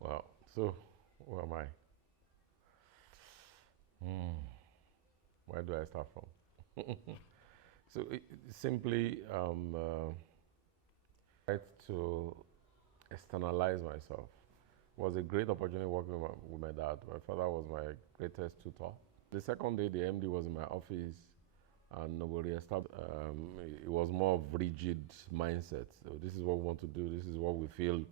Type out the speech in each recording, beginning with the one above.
Well, so who am I? Hmm. Where do I start from? So simply, try to externalize myself. It was a great opportunity working with my dad. My father was my greatest tutor. The second day, the MD was in my office, and nobody established. It was more of rigid mindset. So this is what we want to do. This is what we feel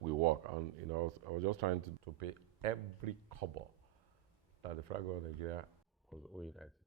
we work. And I was just trying to pay every kobo that the flag of Nigeria was owing ICT.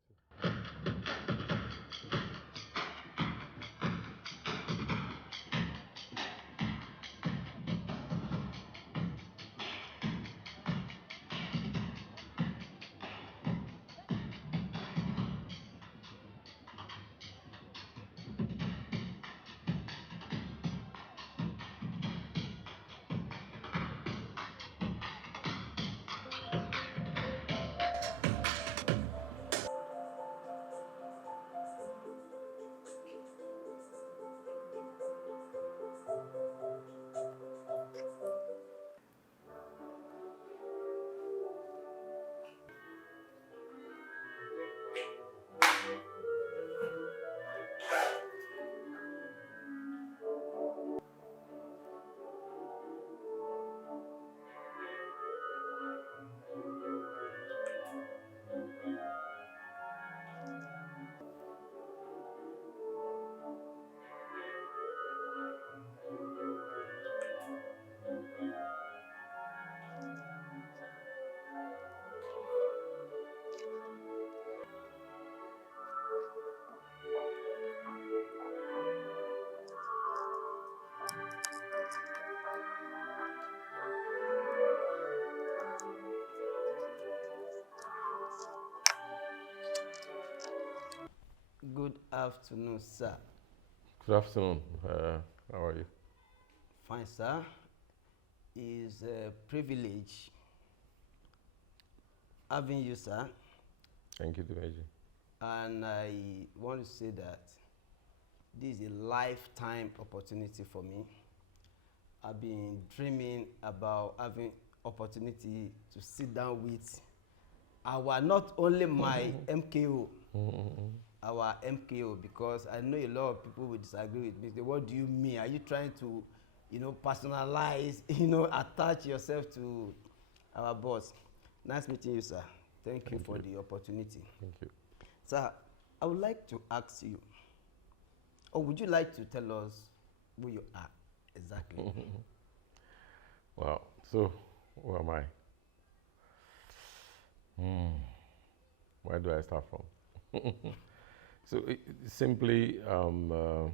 Good afternoon, sir. Good afternoon. How are you? Fine, sir. It's a privilege having you, sir. Thank you, Dimeji. And I want to say that this is a lifetime opportunity for me. I've been dreaming about having opportunity to sit down with not only my MKO, our MKO, because I know a lot of people will disagree with me. Say, what do you mean? Are you trying to, personalize, attach yourself to our boss? Nice meeting you, sir. Thank you for the opportunity. Thank you. Sir, I would like to ask you, or would you like to tell us who you are exactly? Well, so who am I? Where do I start from? So simply, I'm a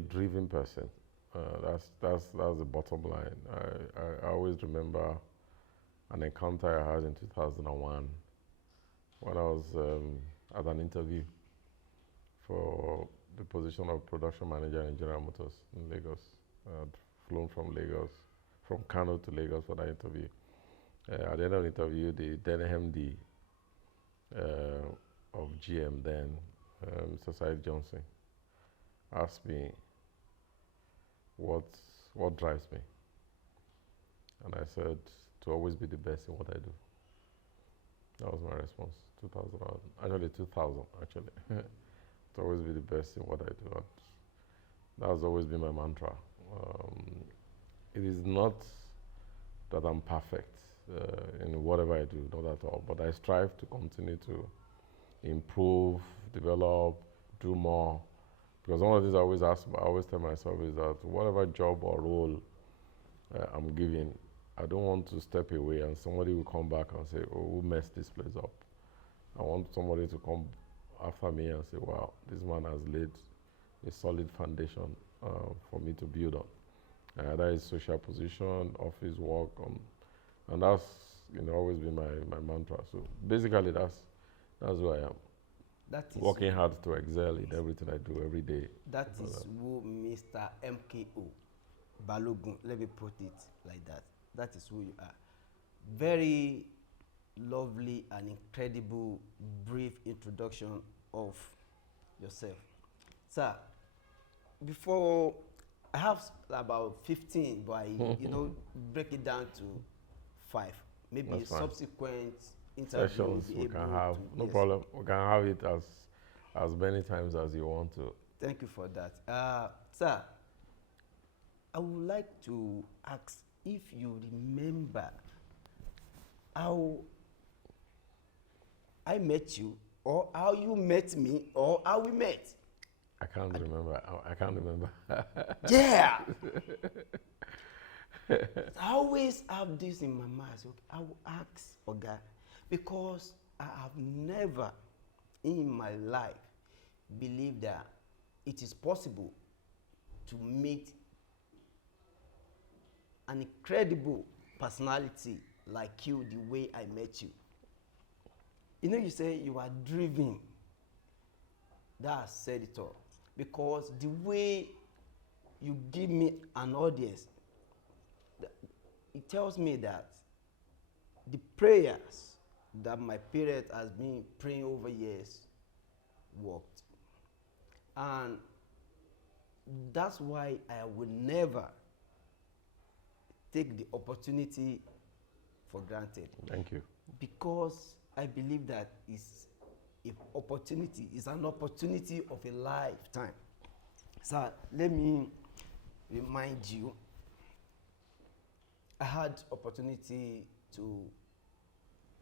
driven person. That's the bottom line. I always remember an encounter I had in 2001 when I was at an interview for the position of production manager in General Motors in Lagos. I'd flown from Lagos, from Kano to Lagos for that interview. At the end of the interview, the then MD of GM then, Mr. Said Johnson, asked me what drives me. And I said, to always be the best in what I do. That was my response. 2000, actually. To always be the best in what I do. That has always been my mantra. It is not that I'm perfect in whatever I do, not at all. But I strive to continue to improve, develop, do more. Because one of the things I always tell myself is that whatever job or role I'm given, I don't want to step away and somebody will come back and say, oh, who messed this place up? I want somebody to come after me and say, wow, this man has laid a solid foundation for me to build on. That is social position, office work, and that's always been my mantra. So basically, that's who I am. That is Working hard to excel in everything I do every day. That is who Mr. MKO Balogun, let me put it like that. That is who you are. Very lovely and incredible brief introduction of yourself. Sir, before I have about 15, but I, break it down to 5. Maybe That's fine. subsequent interview will Sessions be we able can have, to. no Yes. problem. We can have it as many times as you want to. Thank you for that. Sir, I would like to ask if you remember how I met you, or how you met me, or how we met. I can't remember. I can't remember. Yeah. I always have this in my mind. So I will ask Oga, because I have never in my life believed that it is possible to meet an incredible personality like you the way I met you. You say you are driven. That said it all. Because the way you give me an audience, it tells me that the prayers that my parents has been praying over years worked. And that's why I will never take the opportunity for granted. Thank you. Because I believe that is an opportunity of a lifetime. So let me remind you, I had opportunity to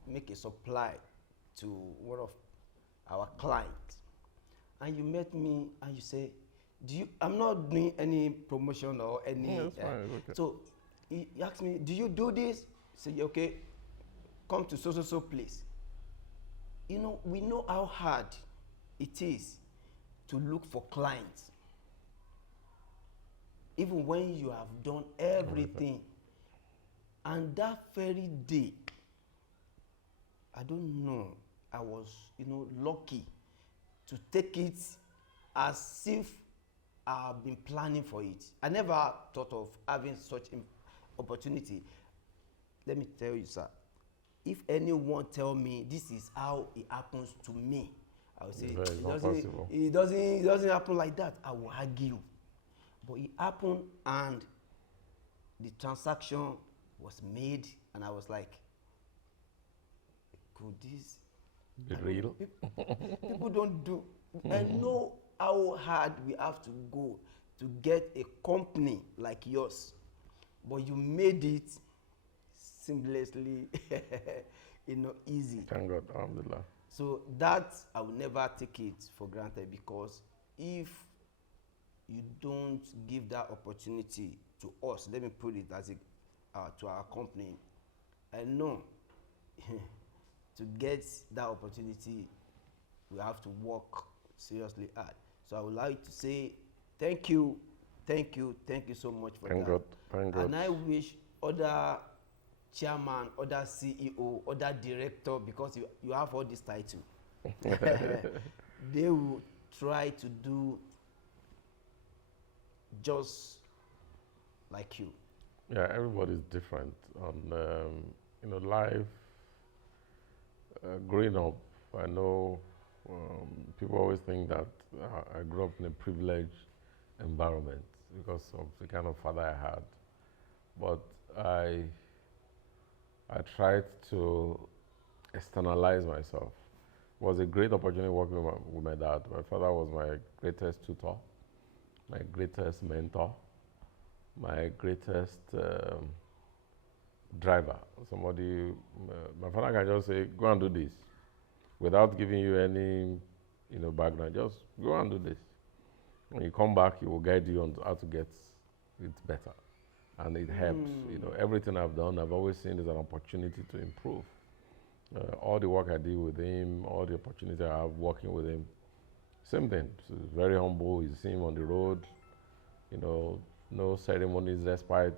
make a supply to one of our clients, and you met me and you say, I'm not doing any promotion or any. That's fine. Okay. So he asked me, do you do this? Say, okay, come to so place. We know how hard it is to look for clients, even when you have done everything. And that very day, I don't know, I was, lucky to take it as if I've been planning for it. I never thought of having such opportunity. Let me tell you, sir, if anyone tell me this is how it happens to me, I will say it doesn't happen like that. I will argue. But it happened, and the transaction was made, and I was like, could this be real? People don't do. I know how hard we have to go to get a company like yours, but you made it seamlessly, easy. Thank God, alhamdulillah. So that I will never take it for granted, because if you don't give that opportunity to us, let me put it as to our company, I know to get that opportunity, we have to work seriously hard. So I would like to say thank you so much for Thank that. God. Thank God. And I wish other chairman, other CEO, other director, because you have all this title, they will try to do just like you. Yeah, everybody's different. Life, growing up, I know people always think that I grew up in a privileged environment because of the kind of father I had. But I tried to externalize myself. It was a great opportunity working with my dad. My father was my greatest tutor, my greatest mentor, my greatest driver. My father can just say, go and do this, without giving you any, background. Just go and do this. When you come back, he will guide you on how to get it better. And it helps. Everything I've done, I've always seen as an opportunity to improve. All the work I did with him, all the opportunity I have working with him, same thing. So he's very humble. You see him on the road, no ceremonies despite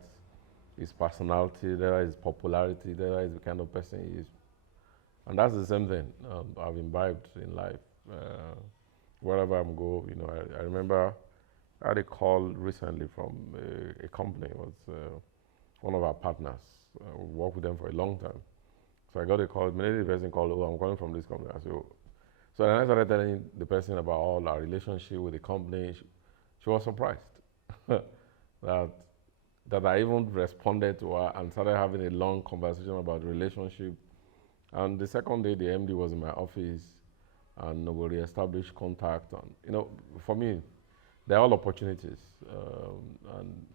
his personality, there is popularity, there is the kind of person he is. And that's the same thing I've imbibed in life. Wherever I'm go, I remember I had a call recently from a company. It was one of our partners. We worked with them for a long time. So I got a call. Immediately the person called, I'm calling from this company. I said, oh. So then I started telling the person about all our relationship with the company. She was surprised. that I even responded to her and started having a long conversation about the relationship. And the second day, the MD was in my office, and we reestablished contact. And for me, they're all opportunities. And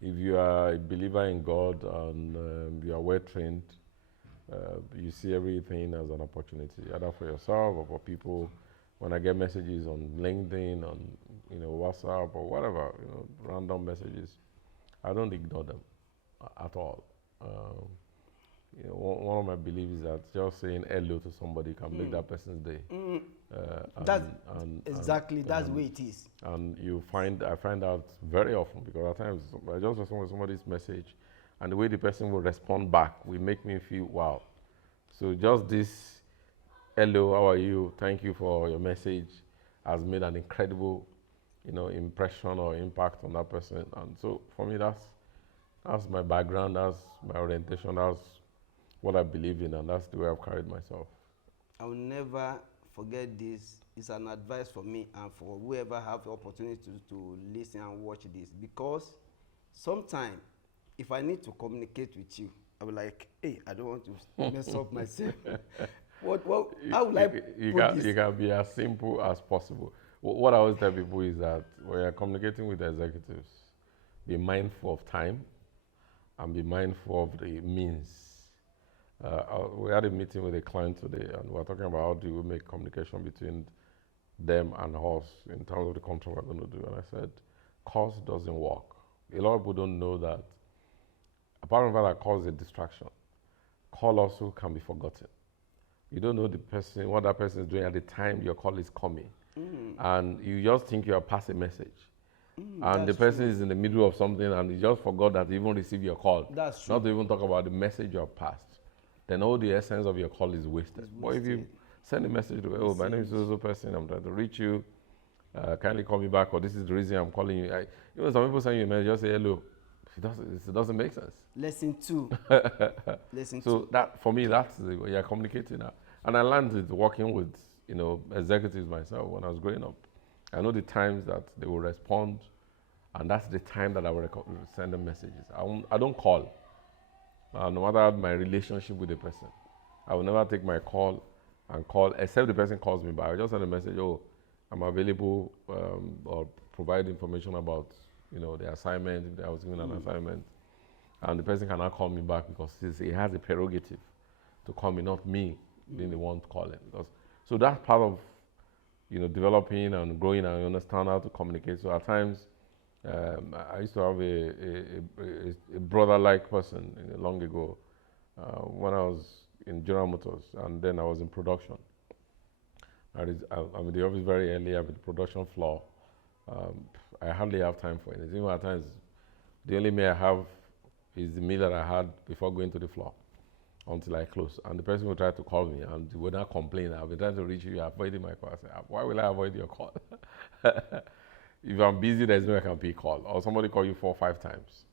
if you are a believer in God and you are well trained, you see everything as an opportunity, either for yourself or for people. When I get messages on LinkedIn, on WhatsApp or whatever, random messages, I don't ignore them at all. One of my beliefs is that just saying hello to somebody can make that person's day. That's exactly that's the way it is. And I find out very often, because at times I just respond to somebody's message, and the way the person will respond back will make me feel wow. So just this hello, how are you? Thank you for your message has made an incredible, impression or impact on that person. And so for me, that's my background, that's my orientation, that's what I believe in, and that's the way I've carried myself. I will never forget this. It's an advice for me and for whoever have the opportunity to listen and watch this, because sometimes if I need to communicate with you, I will like, hey, I don't want to mess up myself. How will I put this? You can be as simple as possible. What I always tell people is that when you're communicating with executives, be mindful of time and be mindful of the means. We had a meeting with a client today, and we were talking about how do we make communication between them and us in terms of the contract we're going to do. And I said, cost doesn't work. A lot of people don't know that apart from that cause a distraction, call also can be forgotten. You don't know what that person is doing at the time your call is coming. And you just think you are passing a message. And the person is in the middle of something and he just forgot that he even received your call. That's true. Not to even talk about the message you have passed. Then all the essence of your call is wasted. But if you send a message to, oh, my name is so person, I'm trying to reach you, kindly call me back, or this is the reason I'm calling you. Some people send you a message, just say hello. It doesn't make sense. Lesson 2. So that, for me, that's the way you're communicating now. And I learned it working with, executives myself when I was growing up. I know the times that they will respond, and that's the time that I will send them messages. I don't call. No matter my relationship with the person, I will never take my call and call, except the person calls me back. I just send a message, oh, I'm available, or provide information about, the assignment, if I was given an assignment. And the person cannot call me back because he has a prerogative to call me, not me being the one calling. So that's part of, developing and growing and understand how to communicate. So at times, I used to have a brother-like person long ago when I was in General Motors, and then I was in production. I'm in the office very early. I'm in the production floor. I hardly have time for anything. Even at times, the only meal I have is the meal that I had before going to the floor until I close. And the person will try to call me and will not complain. I've been trying to reach you, you're avoiding my call. I say, why will I avoid your call? If I'm busy, there's no way I can pick call. Or somebody call you 4 or 5 times.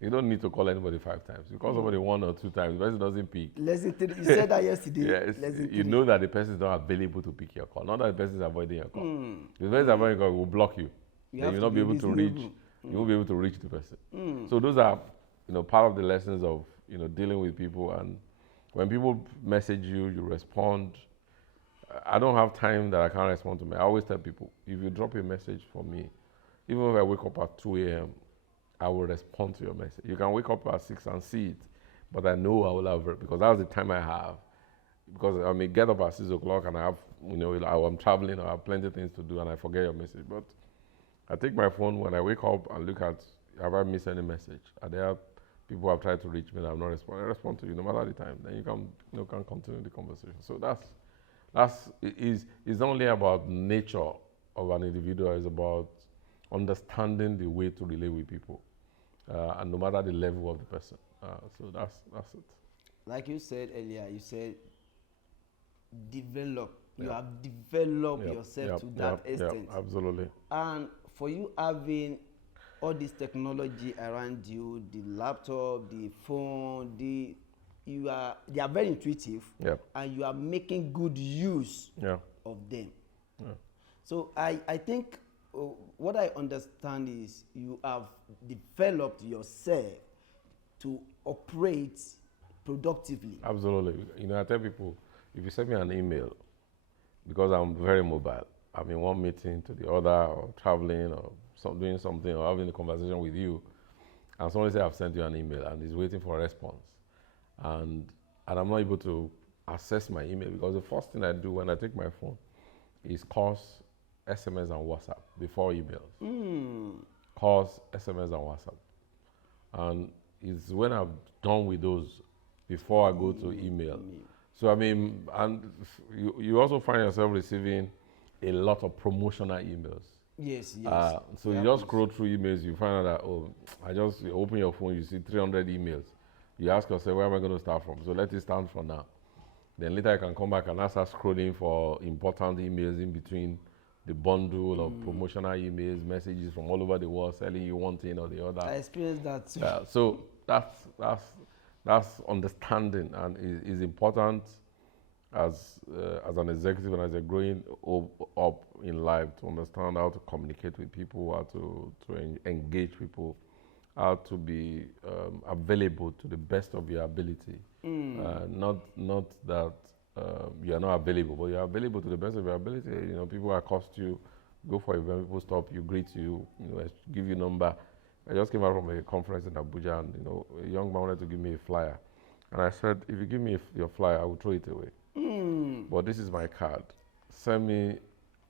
You don't need to call anybody 5 times. You call somebody 1 or 2 times, the person doesn't pick. Lesson 3. You said that yesterday. You know that the person is not available to pick your call, not that the person is avoiding your call. If the person is avoiding your call, will block you. Then you'll not be able to reach. You won't be able to reach the person. So those are, part of the lessons of, dealing with people. And when people message you, you respond. I don't have time that I can't respond to me. I always tell people, if you drop a message for me, even if I wake up at 2 a.m., I will respond to your message. You can wake up at 6 and see it, but I know I will have it because that's the time I have. Because I may get up at 6 o'clock and I have, I'm traveling, I have plenty of things to do and I forget your message. But I take my phone when I wake up and look at, have I missed any message? Are there people who have tried to reach me and I have not responded? I respond to you no matter the time. Then you can continue the conversation. So it's not only about nature of an individual, it's about understanding the way to relate with people, and no matter the level of the person. So that's it. Like you said earlier, you said develop. You have developed yourself to that extent. Absolutely. And for you having all this technology around you, the laptop, the phone, they are very intuitive, and you are making good use of them. So I think what I understand is you have developed yourself to operate productively. Absolutely. You know, I tell people, if you send me an email, because I'm very mobile, I'm in one meeting to the other, or traveling, or doing something, or having a conversation with you, and somebody say I've sent you an email and is waiting for a response, and and I'm not able to access my email because the first thing I do when I take my phone is calls, SMS, and WhatsApp before emails. Calls, SMS, and WhatsApp, and it's when I'm done with those before I go to email. So I mean, and you also find yourself receiving a lot of promotional emails. Yes, yes. So you just scroll through emails, you find out that, oh, I just open your phone, you see 300 emails. You ask yourself, where am I going to start from? So let it start from now. Then later I can come back and start scrolling for important emails in between the bundle of promotional emails, messages from all over the world selling you one thing or the other. I experienced that too. So that's understanding and is important as an executive and as you're growing up in life, to understand how to communicate with people, how to engage people, how to be available to the best of your ability. Not that you are not available, but you are available to the best of your ability. You know, people accost you, go for event, people stop you, greet you, give you number. I just came out from a conference in Abuja, and a young man wanted to give me a flyer, and I said, if you give me your flyer, I will throw it away. But this is my card. Send me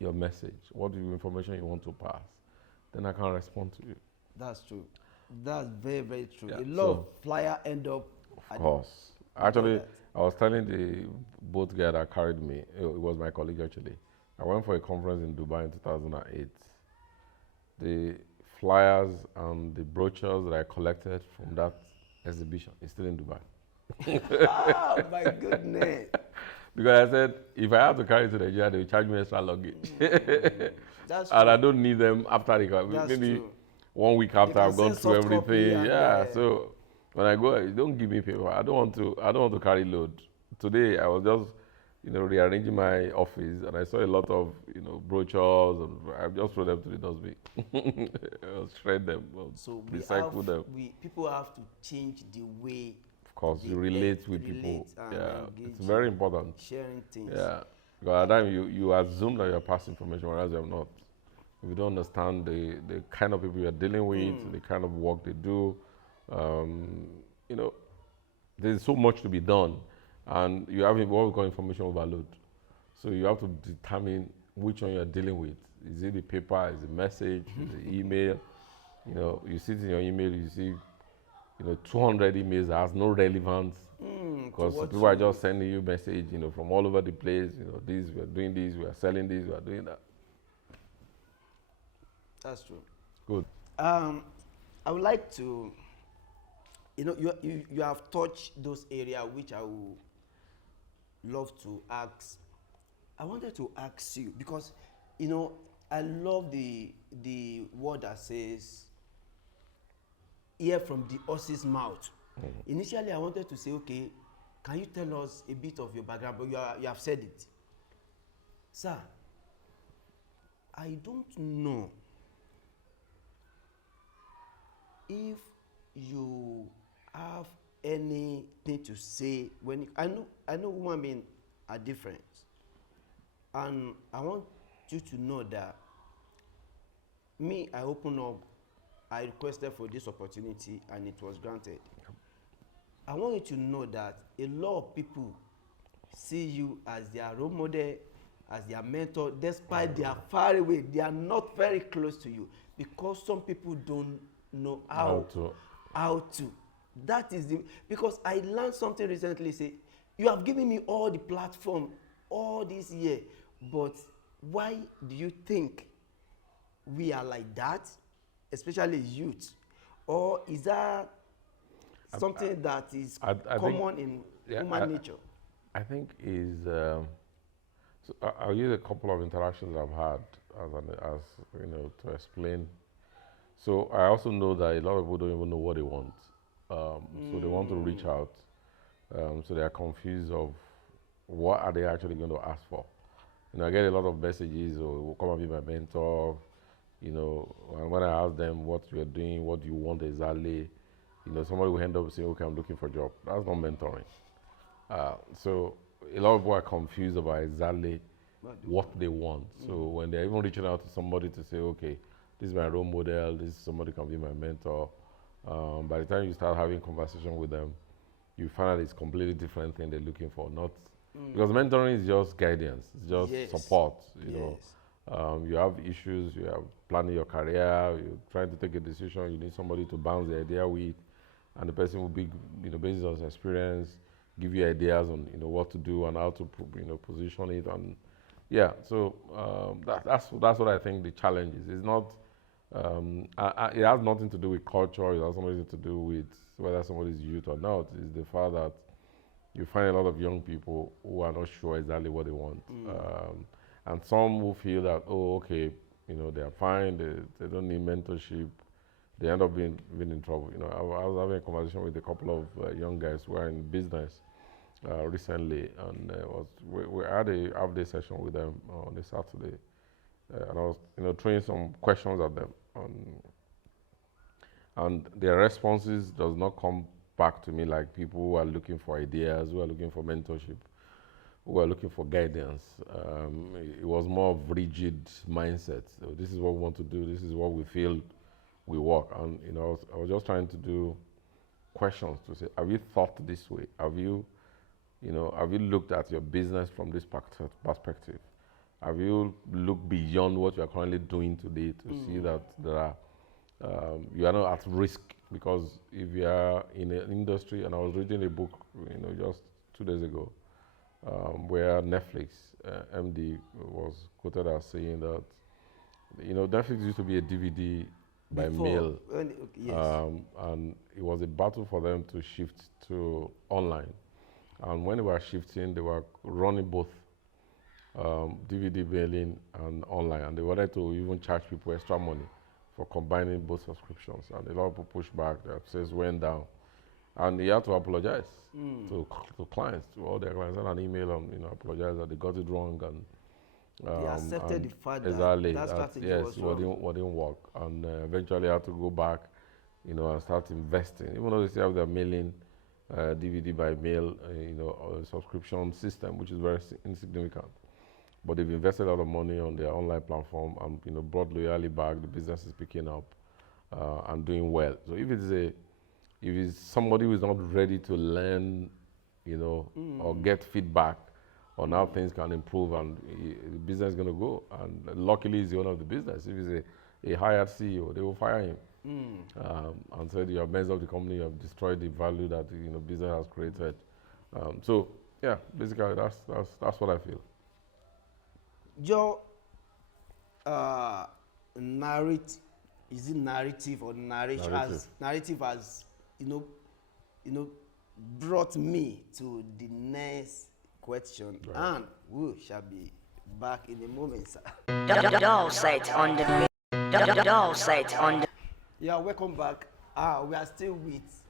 your message. What information you want to pass? Then I can respond to you. That's true. That's very, very true. Yeah, A lot of flyer end up. Of course. Actually, I was telling the boat guy that carried me, it was my colleague actually. I went for a conference in Dubai in 2008. The flyers and the brochures that I collected from that exhibition is still in Dubai. Oh my goodness. Because I said, if I have to carry it to Nigeria, they will charge me extra luggage. That's And true. I don't need them after That's maybe true. 1 week after I've gone send through soft copy everything. and, Yeah. So when I go, don't give me paper. I don't want to carry load. Today I was just rearranging my office, and I saw a lot of brochures, and I just throw them to the dustbin. I'll shred them, So recycle them. people have to change the way. Of course, you relate with people. And Yeah, engage it's very important. sharing things. Yeah, because at times you assume that you're passing information, whereas you're not. If you don't understand the kind of people you're dealing with, the kind of work they do, there's so much to be done, and you have what we call information overload. So you have to determine which one you're dealing with. Is it the paper? Is it the message? Is it the email? You sit in your email, you see 200 emails that has no relevance, because people are just sending you message, from all over the place. This, we are doing this, we are selling this, we are doing that. That's true. Good. I would like to, you have touched those areas which I would love to ask. I wanted to ask you because, I love the word that says, hear from the horse's mouth. Initially, I wanted to say, okay, can you tell us a bit of your background? But you have said it. Sir, I don't know if you have anything to say I know human beings are different, and I want you to know that I opened up, I requested for this opportunity and it was granted. I want you to know that a lot of people see you as their role model, as their mentor, despite they are far away, they are not very close to you, because some people don't know how to. That is because I learned something recently. Say, you have given me all the platform all this year, but why do you think we are like that, especially youth? Or is that something that is common in human nature? I think so I'll use a couple of interactions I've had to explain. So I also know that a lot of people don't even know what they want. So they want to reach out. So they are confused of what are they actually going to ask for. I get a lot of messages, or come and be my mentor, And when I ask them what you're doing, what do you want exactly, somebody will end up saying, okay, I'm looking for a job. That's not mentoring. So a lot of people are confused about exactly what they want. So when they're even reaching out to somebody to say, okay, this is my role model, this somebody can be my mentor. By the time you start having conversation with them, you find out it's completely different thing they're looking for. Not because mentoring is just guidance, it's just Yes. support. Yes. You have issues, you are planning your career, you're trying to take a decision, you need somebody to bounce the idea with, and the person will be, based on his experience, give you ideas on, what to do and how to, position it, and yeah. So that's what I think the challenge is. It's not. It has nothing to do with culture. It has something to do with whether somebody's youth or not. It's the fact that you find a lot of young people who are not sure exactly what they want. And some who feel that, oh, okay, they are fine, they don't need mentorship, they end up being in trouble. I was having a conversation with a couple of young guys who are in business recently, and we had a half-day session with them on a Saturday, and I was, throwing some questions at them, and their responses does not come back to me like people who are looking for ideas, who are looking for mentorship, who are looking for guidance. It was more of rigid mindset. So this is what we want to do. This is what we feel we work. And I was just trying to do questions to say, have you thought this way? Have you looked at your business from this perspective? Have you looked beyond what you are currently doing today to see that you are not at risk? Because if you are in an industry, and I was reading a book, just 2 days ago, where Netflix MD was quoted as saying that, Netflix used to be a DVD by mail, Yes. and it was a battle for them to shift to online. And when they were shifting, they were running both DVD mailing and online, and they wanted to even charge people extra money for combining both subscriptions. And a lot of people pushed back. Their sales went down, and he had to apologize to clients, to all their clients, send an email and apologize that they got it wrong, and They accepted the fact exactly that strategy yes, was wrong. what didn't work, and eventually had to go back, and start investing. Even though they still have their mailing DVD by mail, subscription system, which is very insignificant. But they've invested a lot of money on their online platform, and brought loyalty back. The business is picking up and doing well. So if it's somebody who is not ready to learn, or get feedback on how things can improve, and the business is going to go. And luckily, he's the owner of the business. If he's a hired CEO, they will fire him. And said, you have messed up the company, you have destroyed the value that business has created. So yeah, basically that's what I feel. Your narrate is it narrative or narration narrative has brought me to the next question, Right. and we shall be back in a moment, sir. Doll set on the doll set on the Yeah, welcome back. We are still with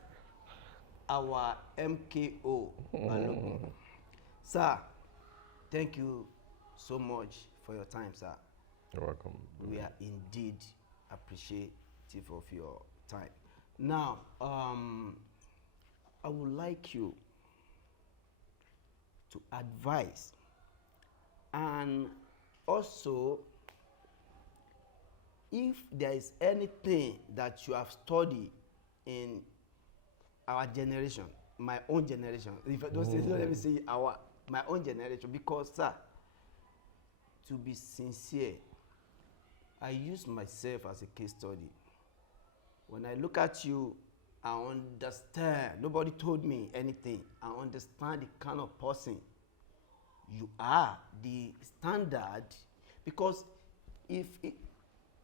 our MKO Balogun. Sir, thank you so much for your time, sir. You're welcome. We are indeed appreciative of your time. Now, I would like you to advise, and also if there is anything that you have studied in our generation, my own generation, if I don't say, let me say my own generation, because sir, to be sincere, I use myself as a case study. When I look at you, I understand. Nobody told me anything. I understand the kind of person you are, the standard, because if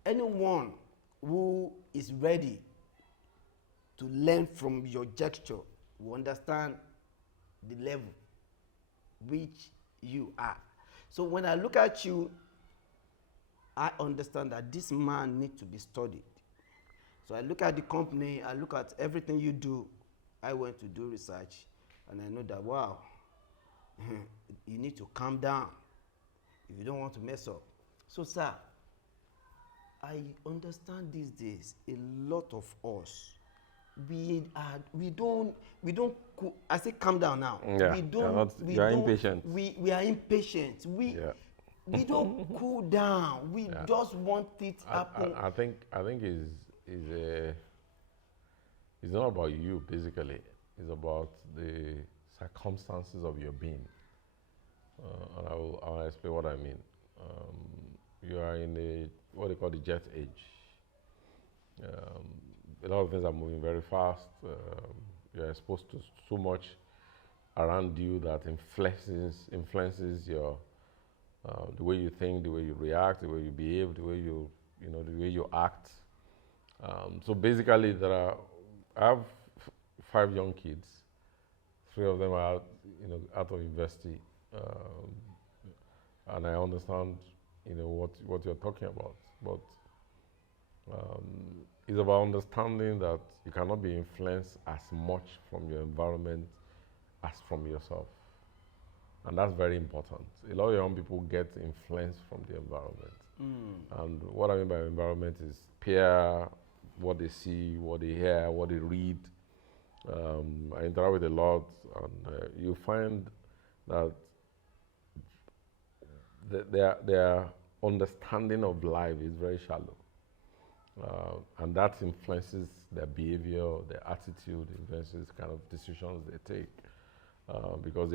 anyone who is ready to learn from your gesture will understand the level which you are. So when I look at you, I understand that this man needs to be studied. So I look at the company, I look at everything you do. I went to do research, and I know that, wow, you need to calm down if you don't want to mess up. So sir, I understand these days a lot of us I say calm down now. Yeah, you are impatient. We are impatient. Yeah. We don't cool down. We Yeah. just want it happen. I think it's not about you basically. It's about the circumstances of your being. And I'll explain what I mean. You are in what they call the jet age. A lot of things are moving very fast. You're exposed to so much around you that influences your the way you think, the way you react, the way you behave, the way the way you act. So basically, I have 5 young kids. 3 of them are out of university, and I understand what you're talking about. But it's about understanding that you cannot be influenced as much from your environment as from yourself. And that's very important. A lot of young people get influenced from the environment. And what I mean by environment is peer, what they see, what they hear, what they read. I interact with a lot, and you find that their understanding of life is very shallow. And that influences their behavior, their attitude, influences kind of decisions they take. Because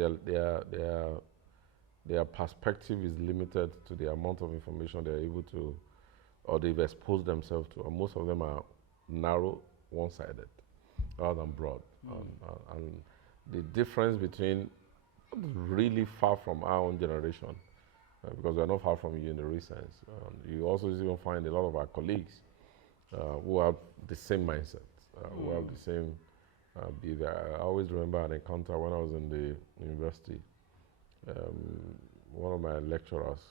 their perspective is limited to the amount of information they're able to, or they've exposed themselves to. And most of them are narrow, one-sided, rather than broad. And the difference between really far from our own generation, because we're not far from you in the real sense. You also even find a lot of our colleagues who have the same mindset, who have the same behavior. I always remember an encounter when I was in the university. One of my lecturers,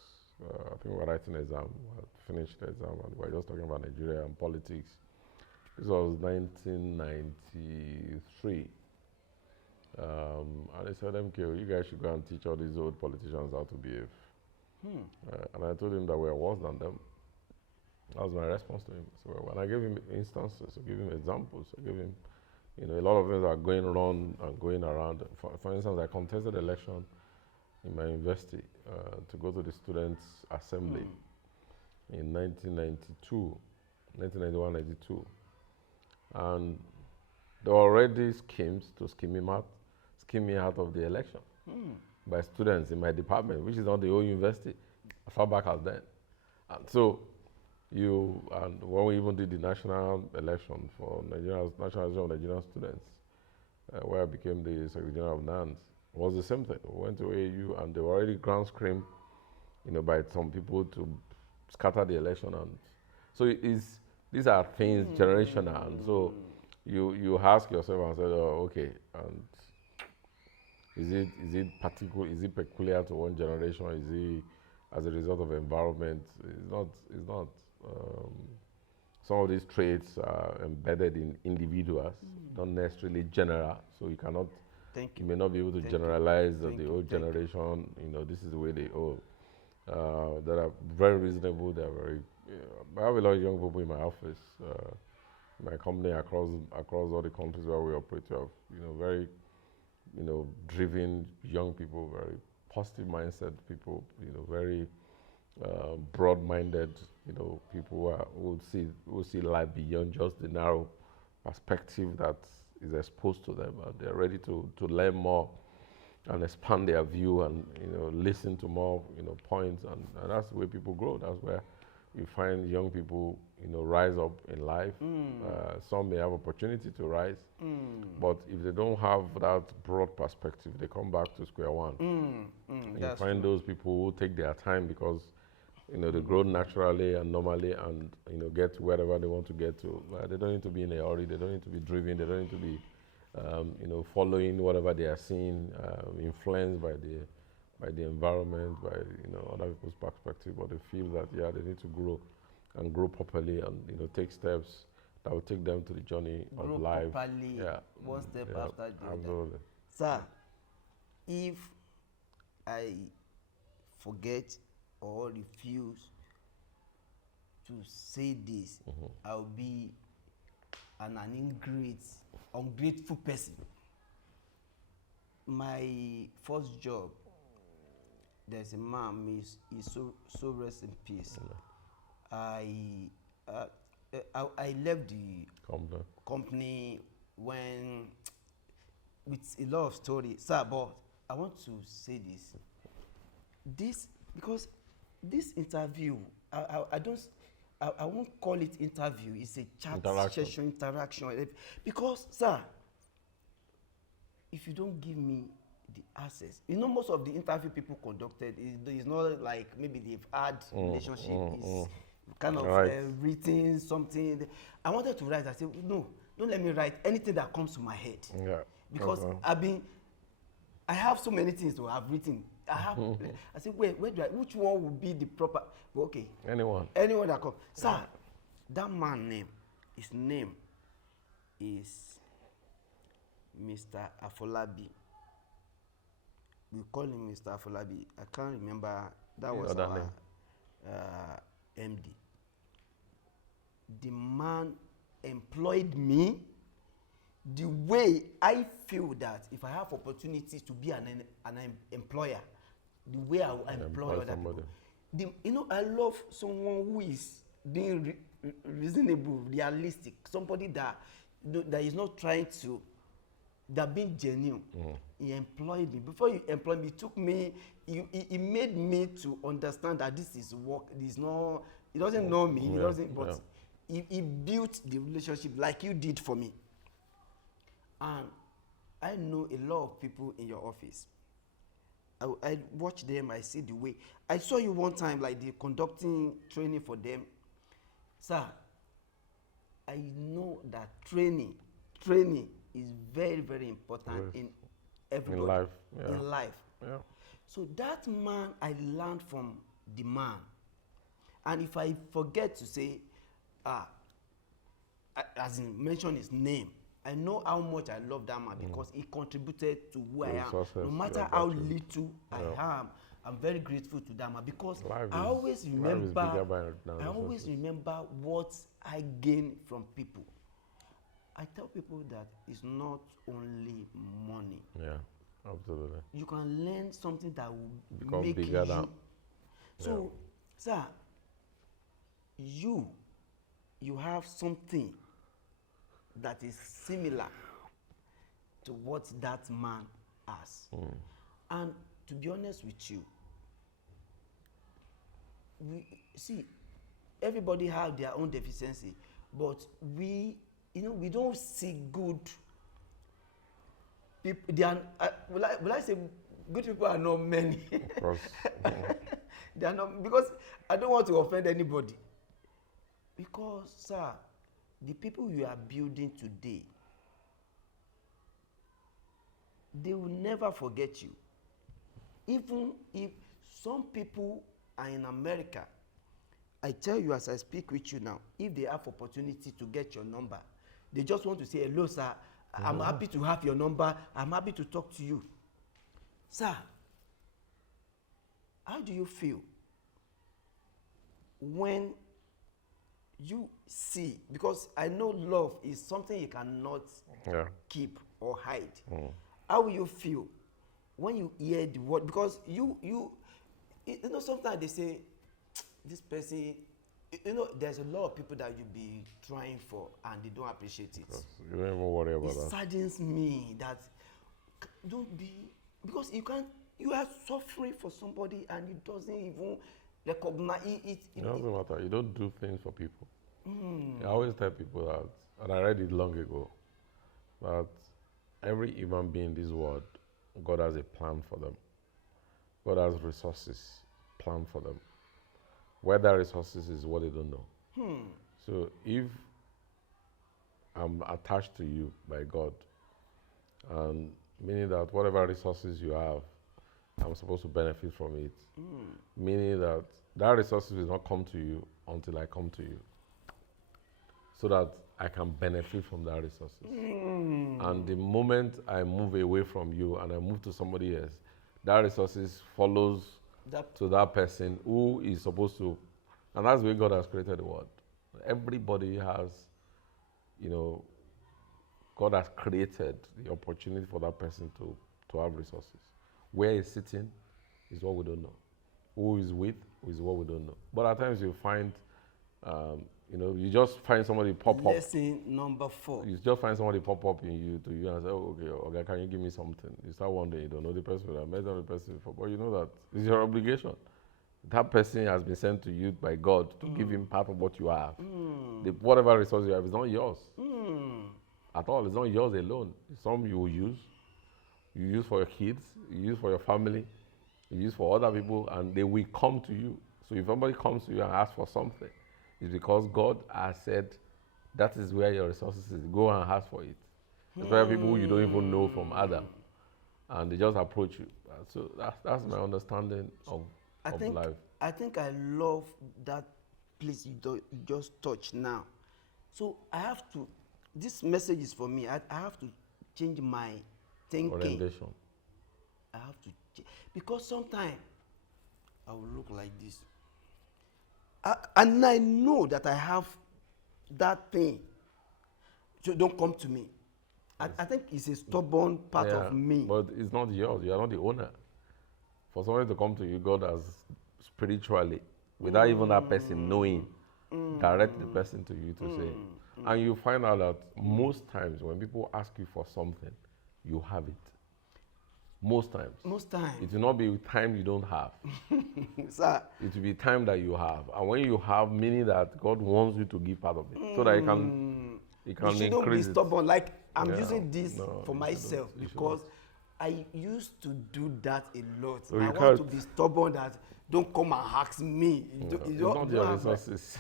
I think we were writing an exam, we had finished the exam, and we were just talking about Nigeria and politics. This was 1993. And they said, MKO, you guys should go and teach all these old politicians how to behave. And I told him that we are worse than them. That was my response to him. So when I gave him instances, I gave him examples, I gave him, a lot of things are going wrong and going around. For instance, I contested election in my university to go to the students' assembly in 1991-92. And there were already schemes to scheme me out of the election by students in my department, which is not the whole university, as far back as then. And so and when we even did the national election for National Association of Nigerian Students, where I became the Secretary General of NANS, it was the same thing. We went to AU and they were already ground screamed, by some people to scatter the election. And so these are things generational. And so you ask yourself and say, oh, okay, and is it peculiar to one generation? Is it as a result of environment? It's not. Some of these traits are embedded in individuals, not necessarily general. So you may not be able to generalize that the old generation, this is the way they old. That are very reasonable. They're very. I have a lot of young people in my office, my company across all the countries where we operate. We have very driven young people, very positive mindset people. Very broad-minded. People who see life beyond just the narrow perspective that is exposed to them, and they're ready to learn more and expand their view and listen to more points, and that's the way people grow. That's where you find young people rise up in life. Some may have opportunity to rise, but if they don't have that broad perspective, they come back to square one. You find those people who take their time because they grow naturally and normally and get to wherever they want to get to. They don't need to be in a hurry. They don't need to be driven. They don't need to be following whatever they are seeing, influenced by the environment, by other people's perspective. But they feel that they need to grow and grow properly and take steps that will take them to the journey of life. Properly, one step after the absolutely. other. Sir, if I forget or refuse to say this, I'll be an ungrateful person. My first job, there's a man, he's so rest in peace. I left the company when with a lot of story, sir. But I want to say this because this interview, I won't call it interview. It's a chat session interaction because, sir, if you don't give me the access, most of the interview people conducted is not like maybe they've had relationship. It's kind of written something. I wanted to write. I said, no, don't let me write anything that comes to my head. Yeah. Because I have so many things to have written. I said, where do which one would be the proper? Well, okay. Anyone that comes. Sir, that man name, his name is Mr. Afolabi. We call him Mr. Afolabi. I can't remember. That was our MD. The man employed me the way I feel that if I have opportunities to be an employer, the way I will employ other people. I love someone who is being reasonable, realistic, somebody that is not trying to, that being genuine. He employed me. Before he employed me, he made me to understand that this is work. This is not, he doesn't know me, he doesn't, but he built the relationship like you did for me. And I know a lot of people in your office. I watch them, I see the way. I saw you one time, like the conducting training for them. Sir, I know that training is very, very important in everybody. In life. In life. Yeah. So that man, I learned from the man. And if I forget to say, as in mention his name, I know how much I love that man because he contributed to who I am. No matter how little I am, I'm very grateful to that man because I always remember what I gain from people. I tell people that it's not only money. Yeah, absolutely. You can learn something that will become make bigger you. than. So, sir, you have something that is similar to what that man has. And to be honest with you, we see everybody have their own deficiency, but we don't see good people. Will I say good people are not many? Of course. They are not, because I don't want to offend anybody. Because, sir, the people you are building today, they will never forget you. Even if some people are in America, I tell you as I speak with you now, if they have opportunity to get your number, they just want to say, hello, sir, I'm happy to have your number, I'm happy to talk to you. Sir, how do you feel when you see, because I know love is something you cannot keep or hide. How will you feel when you hear the word? Because sometimes they say, this person, there's a lot of people that you be trying for and they don't appreciate it. You don't even worry about that. It saddens me that don't be, because you are suffering for somebody and it doesn't even recognize it. It doesn't matter. You don't do things for people. I always tell people that, and I read it long ago, that every human being in this world, God has a plan for them. God has resources planned for them. Where that resources is what they don't know. So if I'm attached to you by God, and meaning that whatever resources you have, I'm supposed to benefit from it. Meaning that resources will not come to you until I come to you, so that I can benefit from that resources. And the moment I move away from you and I move to somebody else, that resources follows to that person who is supposed to And that's the way God has created the world. Everybody has, you know, God has created the opportunity for that person to have resources. Where he's sitting is what we don't know. Who is with is what we don't know. But at times you find, you just find somebody pop up. Lesson number 4. You just find somebody pop up in you to you and say, oh, okay, can you give me something? You start one day, you don't know the person, I met the person before, but you know that it's your obligation. That person has been sent to you by God to give him part of what you have. Whatever resource you have is not yours. At all, it's not yours alone. Some you will use. You use for your kids, you use for your family, you use for other people, and they will come to you. So if somebody comes to you and asks for something, it's because God has said, that is where your resources is. Go and ask for it. That's why people you don't even know from Adam, and they just approach you. So that's my understanding of life. I think I love that place you just touched now. So I have to, this message is for me. I have to change my thinking. Orientation. I have to, because sometimes I will look like this. And I know that I have that thing. So don't come to me. I think it's a stubborn part of me. But it's not yours. You are not the owner. For somebody to come to you, God has spiritually, without even that person knowing, direct the person to you to say. And you find out that most times when people ask you for something, you have it. Most times. Most times. It will not be time you don't have. Sir. It will be time that you have. And when you have, meaning that God wants you to give part of it. So that He can increase it. You shouldn't be stubborn. Like, I'm using this for you myself because I used to do that a lot. So I want to be stubborn that don't come and ask me. It's not your resources.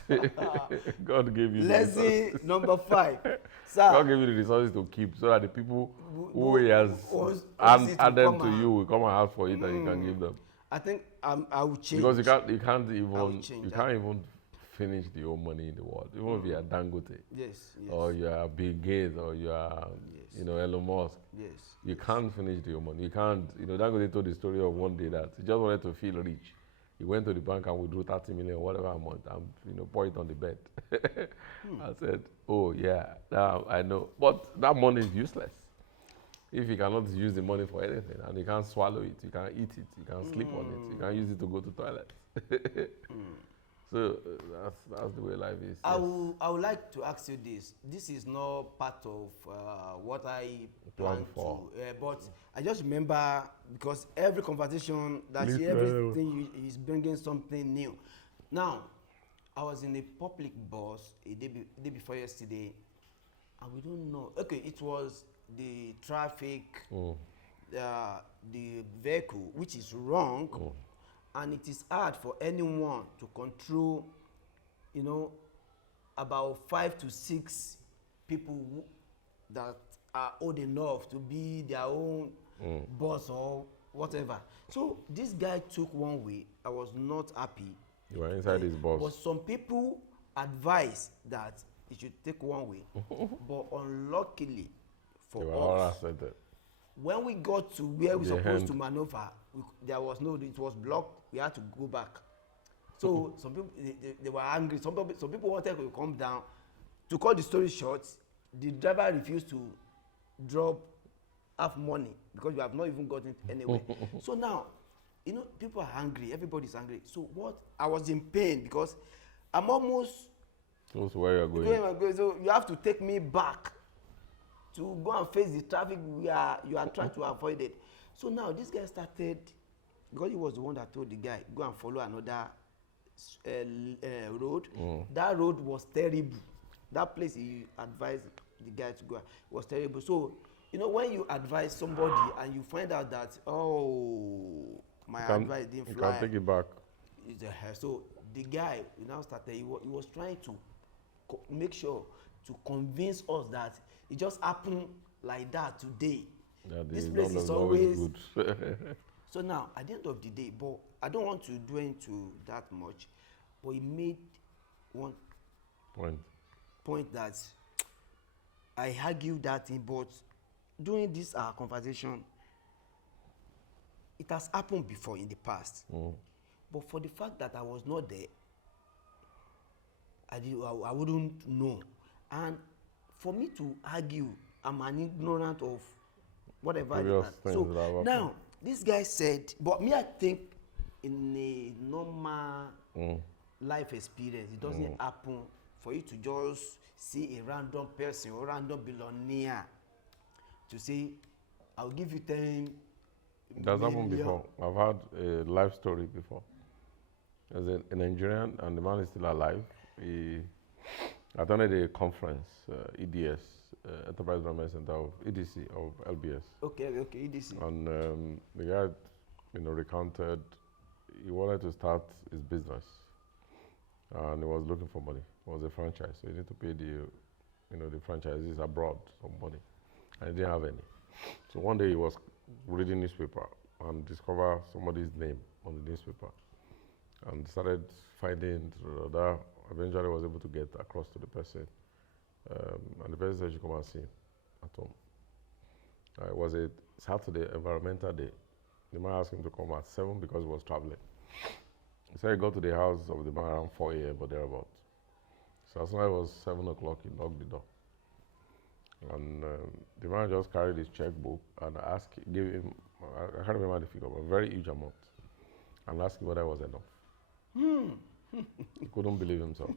God gave you the Lesson resources. number 5. Sir, God gave you the resources to keep so that the people who He has added to you will come and ask for it and you can give them. I think I will change. Because you can't even finish the whole money in the world. Even if you are Dangote, yes. or you are Bill Gates, or you are Elon Musk, yes. you can't finish the whole money. You can't. Dangote told the story of one day that he just wanted to feel rich. He went to the bank and withdrew 30 million, whatever amount, and pour it on the bed. I said, "Oh yeah, now I know." But that money is useless if you cannot use the money for anything, and you can't swallow it, you can't eat it, you can't sleep on it, you can't use it to go to toilet. So that's the way life is. I would like to ask you this. This is not part of what I plan to, but I just remember because every conversation that everything is bringing something new. Now, I was in a public bus a day before yesterday, and we don't know. Okay, it was the traffic, the vehicle, which is wrong. And it is hard for anyone to control, about 5 to 6 people that are old enough to be their own boss or whatever. So this guy took one way. I was not happy. You were inside his bus. But some people advised that he should take one way. But unluckily for us, when we got to where we were supposed to maneuver, there was it was blocked. We had to go back. So some people they were angry. Some people wanted to come down. To cut the story short, the driver refused to drop half money because we have not even gotten anywhere. So now, people are angry. Everybody's angry. So I was in pain because I'm almost close to where you're going. So you have to take me back to go and face the traffic you are trying to avoid it. So now this guy started, because he was the one that told the guy, go and follow another road. That road was terrible. That place he advised the guy to go was terrible. So, when you advise somebody and you find out that, my advice didn't fly. You can take it back. So the guy, now started, he was trying to make sure to convince us that it just happened like that today. This place is always good. So now, at the end of the day, but I don't want to do into that much, but he made one point that I argued that thing, but during this conversation, it has happened before in the past. But for the fact that I was not there, I wouldn't know. And for me to argue, I'm an ignorant of whatever. Previous things So that have happened. now, this guy said, but me, I think in a normal life experience, it doesn't happen for you to just see a random person or random billionaire to say, I'll give you 10 That's happened million. before. I've had a life story before. There's a Nigerian, and the man is still alive. He attended a conference, EDS, Enterprise Development Center of EDC, of LBS. Okay, EDC. And the guy, recounted he wanted to start his business, and he was looking for money. It was a franchise, so he needed to pay the franchisees abroad some money, and he didn't have any. So one day he was reading newspaper and discovered somebody's name on the newspaper, and started finding that. Eventually was able to get across to the person, and the person said she come and see him at home. It was a Saturday, environmental day. The man asked him to come at 7 because he was traveling. He said he got to the house of the man around 4 a.m. or thereabouts. So as soon as it was 7 o'clock, he knocked the door. And the man just carried his checkbook and gave him, I can't remember the figure, but a very huge amount, and asked him whether it was enough. He couldn't believe himself.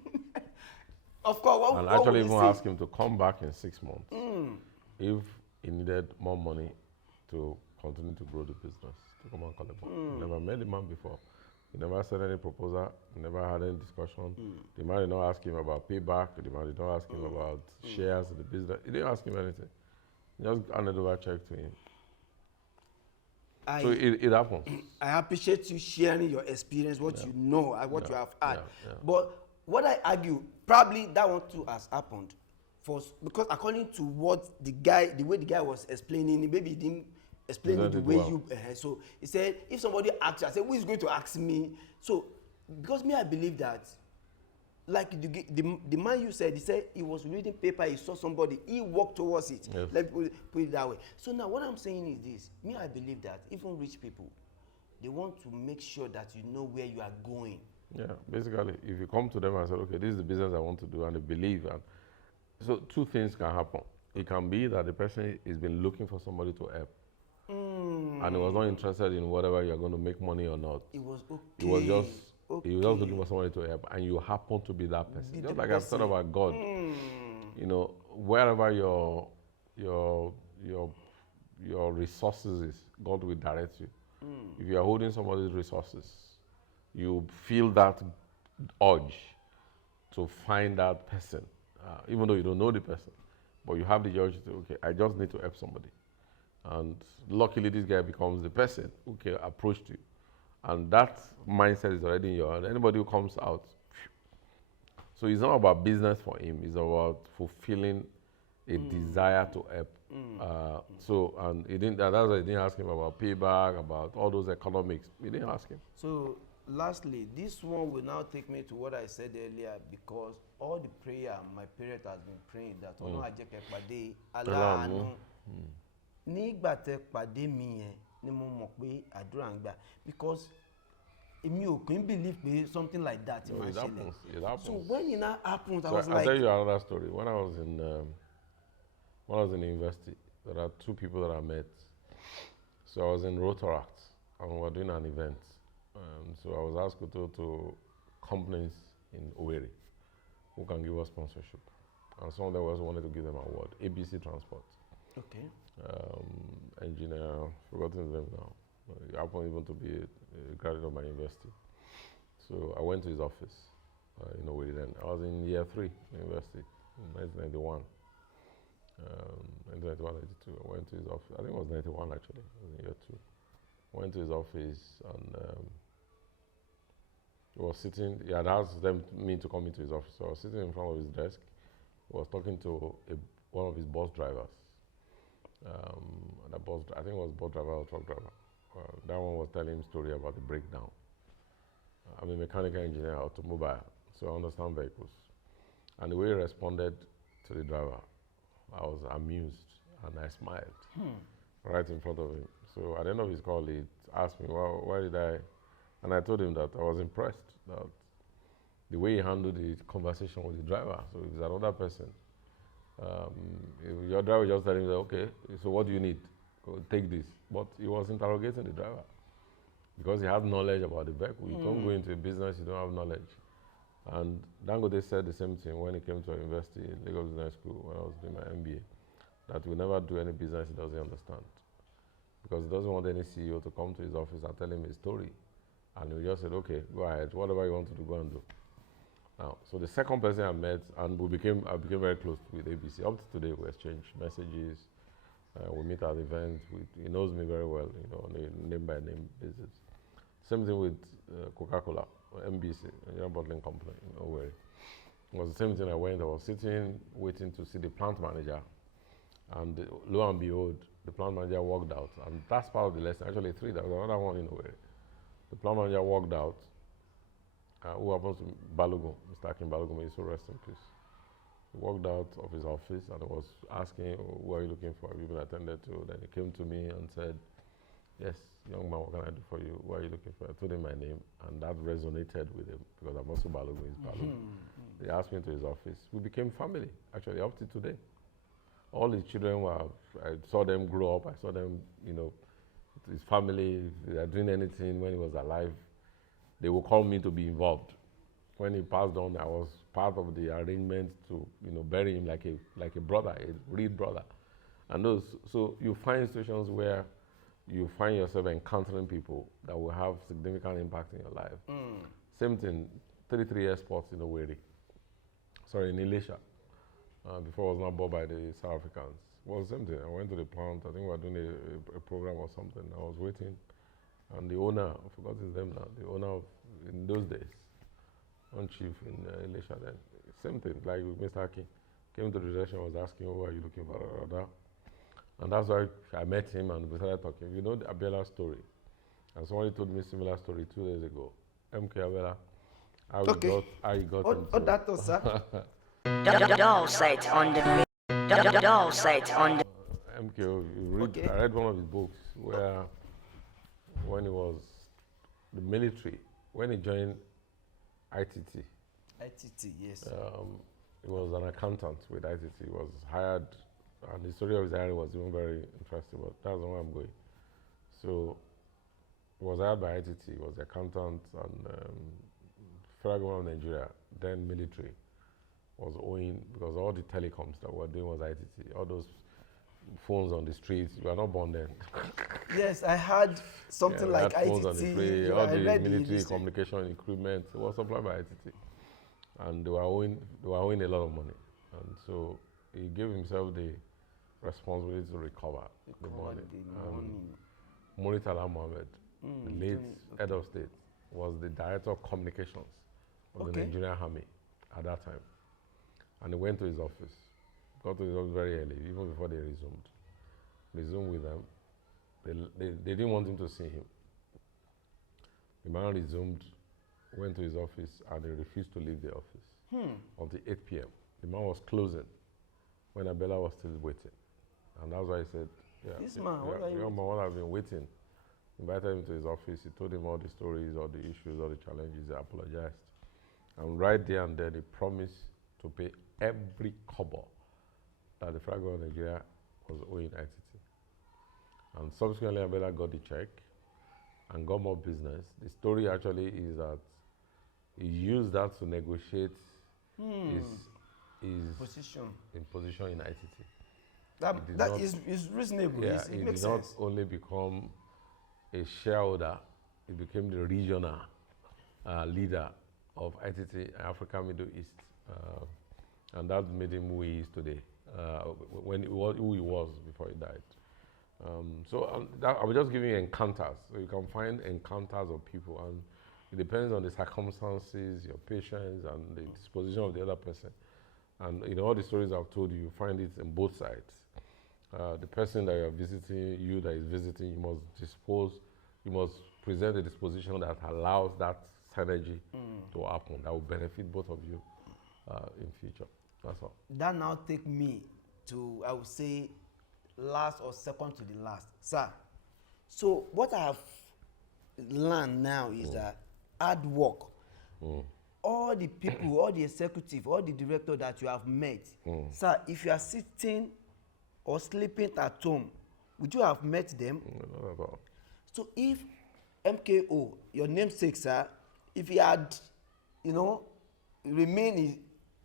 Of course, and actually even asked him to come back in 6 months if he needed more money to continue to grow the business, to come and collect money. He never met the man before. He never sent any proposal. He never had any discussion. The man did not ask him about payback. The man did not ask him about shares in the business. He didn't ask him anything. He just handed over a check to him. So it happens. I appreciate you sharing your experience, what you know, and what you have had. Yeah. But what I argue, probably that one too has happened, because according to what the way the guy was explaining, maybe he didn't explain it the way you. So he said, if somebody asks you, I said, who is going to ask me? So because me, I believe that. Like the man you said, he said he was reading paper, he saw somebody, he walked towards it. Yes. Let me put it that way. So now what I'm saying is this, me, I believe that even rich people, they want to make sure that you know where you are going. Yeah, basically, if you come to them and say, okay, this is the business I want to do, and they believe, and so two things can happen. It can be that the person has been looking for somebody to help, and he was not interested in whether you're going to make money or not. It was okay. He was just looking for somebody to help, and you happen to be that person. Just like I've thought about God, wherever your resources is, God will direct you. If you are holding somebody's resources, you feel that urge to find that person, even though you don't know the person, but you have the urge to, okay, I just need to help somebody. And luckily, this guy becomes the person who can approach you. And that mindset is already in your hand. Anybody who comes out. So it's not about business for him. It's about fulfilling a desire to help. And he didn't. That's why he didn't ask him about payback, about all those economics. He didn't ask him. So lastly, this one will now take me to what I said earlier, because all the prayer my parent has been praying that Ọlọ́run á jẹ́ kẹ́ pàdé aláàánú. Nígbà tẹ́ pàdé mi yẹn ni mo mọ̀ pé àdúrà ń gbà, because èmi ò kì í believe pé something like that might ṣẹlẹ̀. It happens. So when it now happened, I So was I'll like, tell you another story. When I was in university, there are two people that I met. So I was in Rotaract, and we were doing an event. So I was asked to go to companies in Owerri who can give us sponsorship. And some of them also wanted to give them an award. ABC Transport. okay. Engineer, forgotten his name now. He happened even to be a graduate of my university. So I went to his office, in Owerri then. I was in year 3 university in 1991. 1991, 92. I went to his office. I think it was 91 actually. I was in year 2. Went to his office, and he was sitting. He had asked me to come into his office. So I was sitting in front of his desk. He was talking to one of his bus drivers. I think it was bus driver or truck driver. That one was telling him a story about the breakdown. I'm a mechanical engineer, automobile, so I understand vehicles. And the way he responded to the driver, I was amused and I smiled right in front of him. So at the end of his call, he asked me, why did I? And I told him that I was impressed that the way he handled the conversation with the driver. So if it's another person, if your driver just telling you, okay, so what do you need? Go take this. But he was interrogating the driver because he had knowledge about the vehicle. You don't go into a business you don't have knowledge. And Dangote said the same thing when he came to our university in Lagos Business School when I was doing my MBA, that we never do any business he doesn't understand. Because he doesn't want any CEO to come to his office and tell him his story. And he just said, okay, go ahead, whatever you want to do, go and do. Now, so the second person I met, and I became very close with ABC. Up to today, we exchange messages. We meet at events. He knows me very well, on a name-by-name basis. Same thing with Coca-Cola, MBC, a bottling company, where it was the same thing. I was sitting, waiting to see the plant manager, and lo and behold, the plant manager walked out. And that's part of the lesson. Actually, three, there was another one in Owerri. The plant manager walked out, who happens to Balogun, Mr. Akin Balogun, may he so rest in peace. He walked out of his office and was asking, who are you looking for? Have you been attended to? Then he came to me and said, yes, young man, what can I do for you? What are you looking for? I told him my name, and that resonated with him because I'm also Balogun, he's Balogun. He asked me to his office. We became family, actually, up to today. All his children I saw them grow up. I saw them, his family, if they are doing anything when he was alive, they would call me to be involved. When he passed on, I was part of the arrangement to, bury him like a brother, a real brother. And so you find situations where you find yourself encountering people that will have significant impact in your life. Same thing, 33 airports in Owerri. Sorry, in Elisha. Before I was not bought by the South Africans. Well, same thing. I went to the plant. I think we were doing a program or something. I was waiting, and the owner, I forgot his name now. The owner of in those days, one chief in Elisha then. Same thing, like with Mr. Aki. Came to the reception, was asking, "Oh, are you looking for?" And that's why I met him and we started talking. You know the Abela story, and somebody told me a similar story 2 days ago. MK Abela, how he got into. That was, sir. Doll site on the doll site on the MKO, I read one of his books where when he was the military, when he joined ITT. ITT, yes. He was an accountant with ITT. He was hired, and the story of his hiring was even very interesting, but that's not where I'm going. So he was hired by ITT. He was the accountant, and federal government of Nigeria, then military, was owing, because all the telecoms that we were doing was ITT. All those phones on the streets, you were not born then. Yes, I had something like had phones ITT. on the street, all the military communication equipment was supplied by ITT. And they were owing a lot of money. And so he gave himself the responsibility to recover the money. Muritala Mohammed, the late head of state, was the director of communications of the Nigerian Army at that time. And he went to his office, got to his office very early, even before they resumed with them. They didn't want him to see him. The man resumed, went to his office, and he refused to leave the office until 8 p.m. The man was closing when Abela was still waiting. And that's why he said, what I've been waiting. Invited him to his office. He told him all the stories, all the issues, all the challenges. He apologized. And right there and then, he promised to pay every kobo that the federal government of Nigeria was owing ITT. And subsequently, Abela got the check and got more business. The story actually is that he used that to negotiate his position in ITT. That is reasonable. Yeah, it makes did not sense. only become a shareholder, he became the regional leader of ITT, Africa, Middle East. And that made him who he is today, who he was before he died. I was just giving you encounters. So you can find encounters of people, and it depends on the circumstances, your patience, and the disposition of the other person. And in all the stories I've told you, you find it in both sides. The person that you're visiting, that is visiting, you must present a disposition that allows that synergy to happen, that will benefit both of you in future. That's all. That now take me to, I would say, last or second to the last. Sir, so what I have learned now is that hard work all the people, all the executive, all the director that you have met, sir, if you are sitting or sleeping at home, would you have met them? Not at all. So if MKO, your namesake, sir, if he had, you know, remained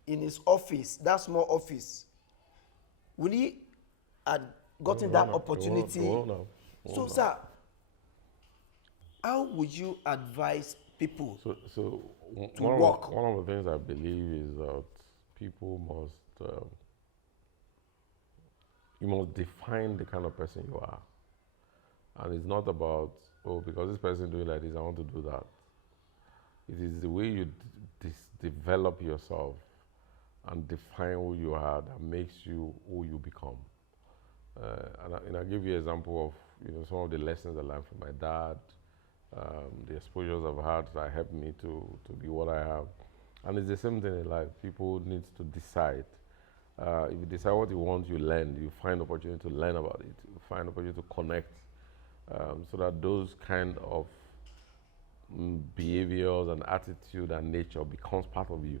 in his office, that small office, would he had gotten that opportunity? So, sir, how would you advise people So to work? one of the things I believe is that people must you must define the kind of person you are, and it's not about, oh, because this person is doing like this, I want to do that. It is the way you develop yourself and define who you are that makes you who you become. And I'll give you an example of some of the lessons I learned from my dad, the exposures I've had that helped me to be what I am. And it's the same thing in life. People need to decide. If you decide what you want, you learn. You find opportunity to learn about it. You find opportunity to connect, so that those kind of behaviors and attitude and nature becomes part of you.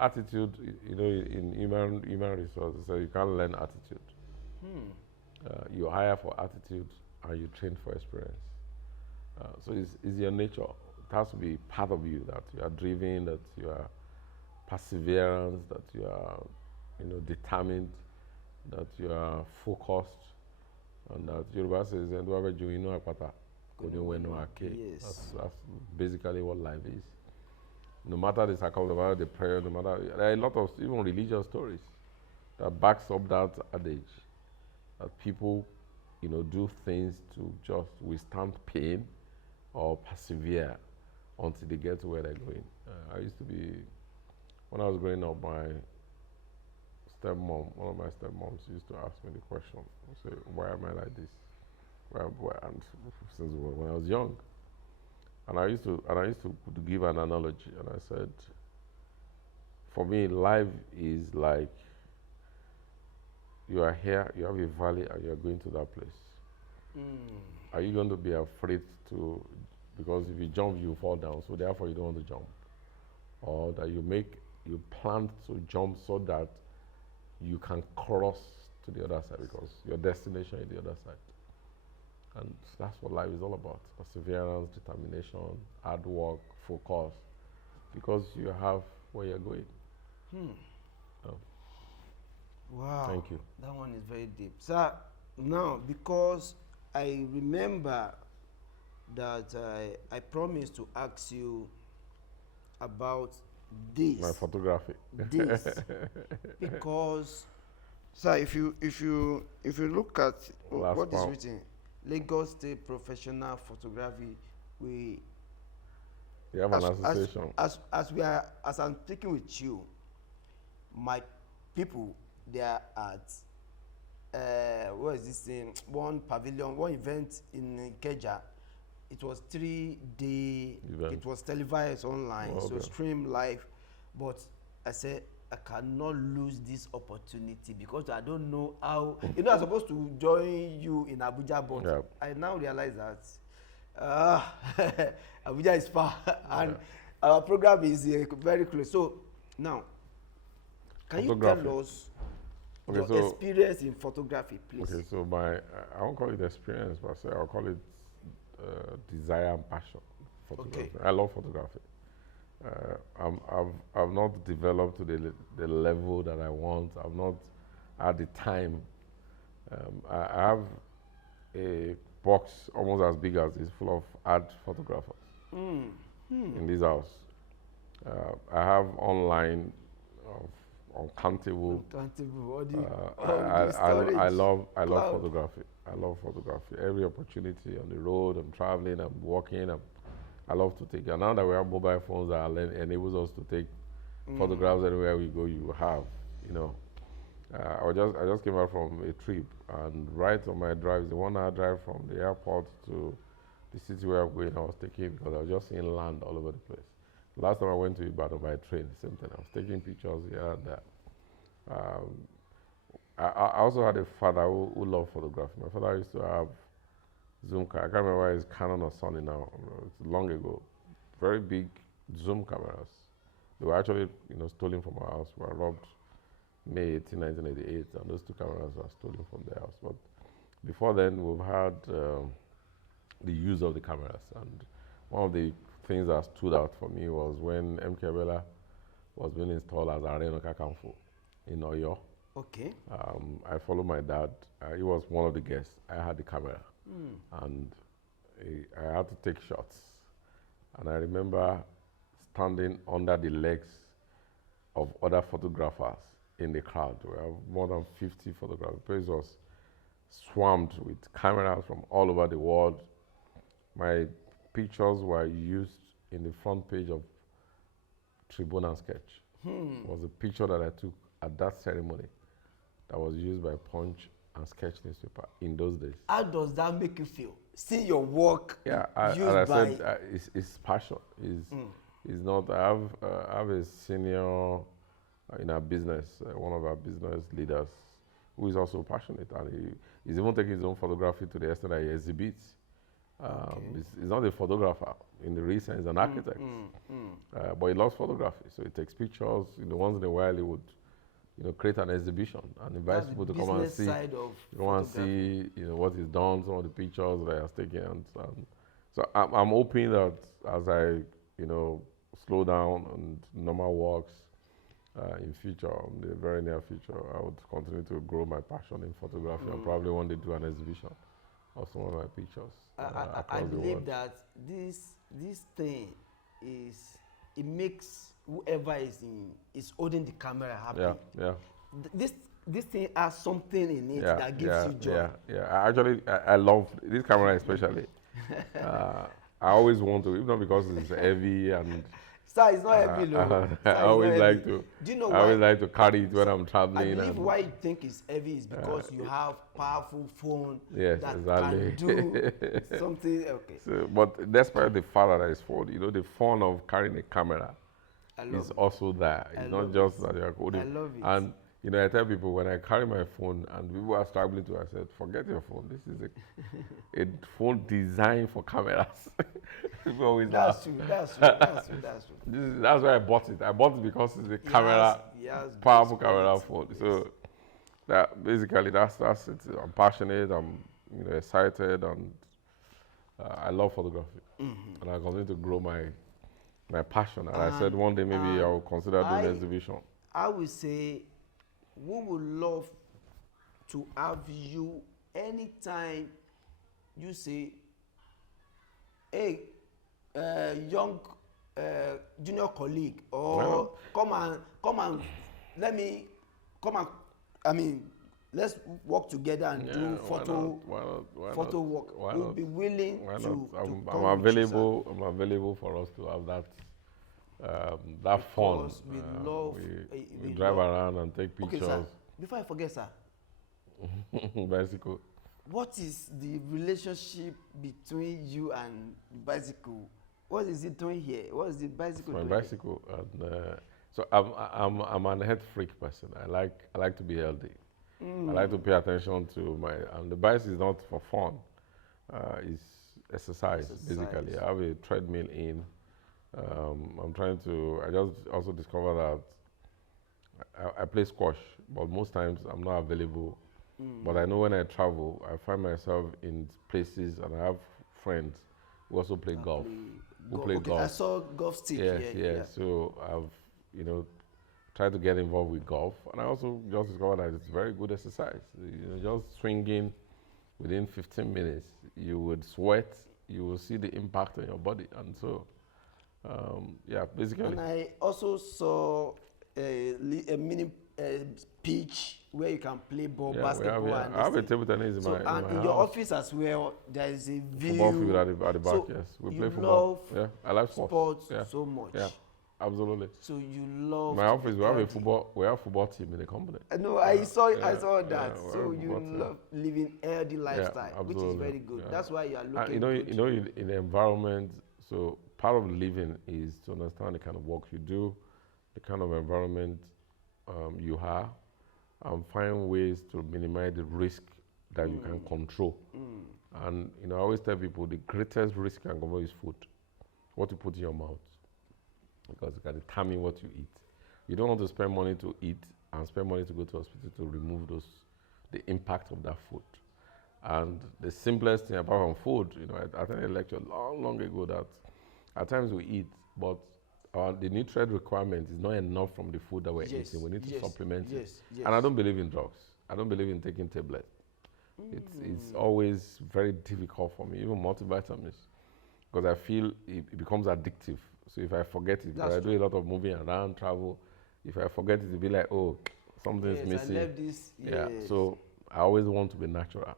Attitude, in human resources, so you can't learn attitude. You hire for attitude and you train for experience. So it's your nature. It has to be part of you, that you are driven, that you are perseverance, that you are determined, that you are focused, and that Yoruba says, Yes. that's basically what life is. No matter the circumstance, no matter the prayer, no matter, there are a lot of even religious stories that backs up that adage, that people do things to just withstand pain or persevere until they get to where they're going. I used to be, when I was growing up, one of my stepmoms used to ask me the question, say, why am I like this? And since when I was young. And I used to give an analogy, and I said, for me, life is like you are here, you have a valley, and you are going to that place. Are you going to be afraid to, because if you jump, you fall down, so therefore you don't want to jump? Or that you plan to jump so that you can cross to the other side, because your destination is the other side. And that's what life is all about: perseverance, determination, hard work, focus, because you have where you're going. Wow. Thank you. That one is very deep. Sir, now, because I remember that I promised to ask you about this. My photography. This. Because, sir, if you look at what is written, Lagos State Professional Photography, we have an association. As I'm speaking with you, my people, they are at what is this thing? One pavilion, one event in Ikeja. It was 3-day event. It was televised online, so stream live. But I said, I cannot lose this opportunity because I don't know how. I'm supposed to join you in Abuja, but I now realize that Abuja is far and our program is very close. So now, can you tell us your experience in photography, please? Okay, so I won't call it experience, but I'll call it desire and passion. Photography. Okay. I love photography. I've not developed to the level that I want. I've not had the time. I have a box almost as big as this, full of art photographers in this house. I have online uncountable. I love photography. I love photography. Every opportunity on the road, I'm traveling, I'm walking, I love to take. And now that we have mobile phones that enables us to take photographs anywhere we go, I just came out from a trip, and right on my drive, the 1 hour drive from the airport to the city where I'm going, I was taking, because I was just seeing land all over the place. Last time I went to Ibadan by train, same thing. I was taking pictures here and there. I also had a father who loved photography. My father used to have zoom camera. I can't remember why it's Canon or Sony now. It's long ago. Very big zoom cameras. They were actually, stolen from our house. We were robbed May 18, 1988, and those two cameras were stolen from the house. But before then, we've had the use of the cameras, and one of the things that stood out for me was when MKO Balogun was being installed as Arena Kakanfo in Oyo. Okay. I followed my dad. He was one of the guests. I had the camera, and I had to take shots. And I remember standing under the legs of other photographers in the crowd. We have more than 50 photographers. The place was swarmed with cameras from all over the world. My pictures were used in the front page of Tribune and Sketch. It was a picture that I took at that ceremony that was used by Punch and Sketch newspaper in those days. How does that make you feel? See your work Yeah, used as I by... said, it's passion. It's not. I have a senior in our business, one of our business leaders, who is also passionate, and he's even taking his own photography to the extent that he exhibits. He's not a photographer in the real sense, he's an architect, but he loves photography, so he takes pictures. Once in a while he would, create an exhibition and invite people to come and see. What he's done, some of the pictures that he has taken, and so I'm hoping that as I, slow down and normal works in future, in the very near future, I would continue to grow my passion in photography and probably one day do an exhibition of some of my pictures. I believe that this thing it makes whoever is holding the camera happy. Yeah. This thing has something in it that gives you joy. I love this camera especially. I always want to, even not because it's heavy and. Sir, it's not heavy, though. I always like to. Do you know I why? always like to carry it when I'm traveling. I believe why you think it's heavy is because you have powerful phone yes, that exactly. can do something. Okay. So, but despite the fact that it's phone, the fun of carrying a camera is also there. It's not just that you're holding. I love it. And I tell people when I carry my phone and people are struggling to, I said, forget your phone. This is a phone designed for cameras. People always That's true. That's why I bought it. I bought it because it's a camera, powerful camera phone. Yes. So that basically that's it. I'm passionate. I'm excited, and I love photography, and I continue to grow my passion. And I said one day maybe I will consider doing an exhibition. I will say, we would love to have you anytime you say, hey, young junior colleague, or come and let's work together and do photo work. We'll be willing to I'm available. I'm available for us to have that fun. We drive around and take pictures. Okay, sir. Before I forget, sir. Bicycle. What is the relationship between you and bicycle? What is it doing here? What is the bicycle doing? My bicycle. And, so I'm an health freak person. I like to be healthy. I like to pay attention to and the bicycle is not for fun. It's exercise, basically. I have a treadmill in. I just also discovered that I play squash, but most times I'm not available. But I know when I travel, I find myself in places, and I have friends who also play golf. I saw golf stick. Yes. So I've, tried to get involved with golf, and I also just discovered that it's very good exercise. Just swinging within 15 minutes, you would sweat, you will see the impact on your body, and so. Basically. And I also saw a mini pitch where you can play basketball. I have a table tennis in my in your office as well, there is a view. Football field at the back, yes. We play football. I like sports. So much. Yeah, absolutely. So you love my office. We have a football team in the company. No, I saw that. So you love living healthy lifestyle, which is very good. That's why you are looking. In the environment. So part of living is to understand the kind of work you do, the kind of environment you have, and find ways to minimize the risk that you can control. And I always tell people the greatest risk you can control is food, what you put in your mouth. because it can determine what you eat. You don't want to spend money to eat and spend money to go to hospital to remove the impact of that food. And the simplest thing apart from food, I attended a lecture long, long ago that at times we eat, but the nutrient requirement is not enough from the food that we're Yes, eating. We need to yes, supplement it. yes, yes. And I don't believe in drugs. I don't believe in taking tablets. It's always very difficult for me, even multivitamins, because I feel it becomes addictive. So if I forget it, because I do a lot of moving around, travel, if I forget it, it'll be like, oh, something's Yes, missing. I left this. Yeah, Yes. so I always want to be natural.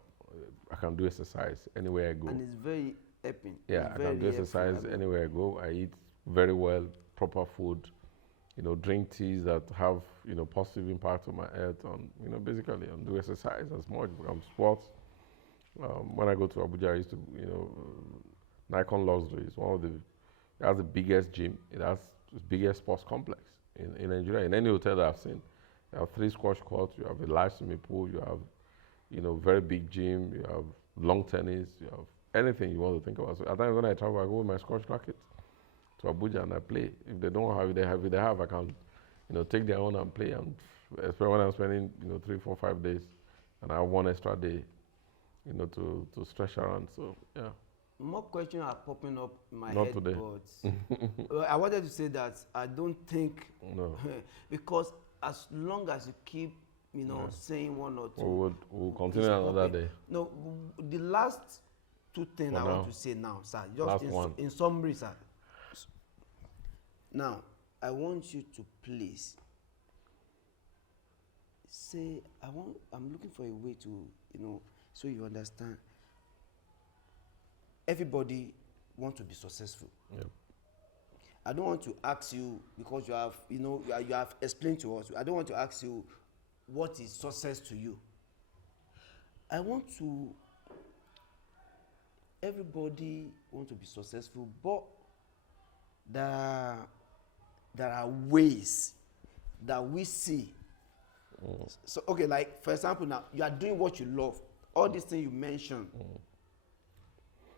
I can do exercise anywhere I go. And it's very helping. Yeah, It's I very can do exercise helpful. anywhere I go. I eat very well, proper food, drink teas that have, positive impact on my health, and, basically, and do exercise as much, sports. When I go to Abuja, I used to, Nikon Luxury is it has the biggest gym. It has the biggest sports complex in Nigeria. In any hotel that I've seen, you have 3 squash courts, you have a live swimming pool, you have, very big gym, you have long tennis, you have anything you want to think about. So at times when I travel, I go with my squash racket to Abuja and I play. If they don't have, if they have, I can, take their own and play. And especially when I'm spending, 3, 4, 5 days, and I have 1 extra day, to stretch around. So yeah. More questions are popping up in my Not head, today. but well, I wanted to say that I don't think No. because as long as you keep, saying 1 or 2, We'll continue another day. No, the last 2 things For I now. want to say now, sir. Just Last one. in summary, sir. Now, I want you to please say, I'm looking for a way to, so you understand. Everybody wants to be successful. Yep. I don't want to ask you because you have, you have explained to us. I don't want to ask you what is success to you. I want to. Everybody wants to be successful, but there are ways that we see. So okay, like for example, now you are doing what you love. All these things you mentioned.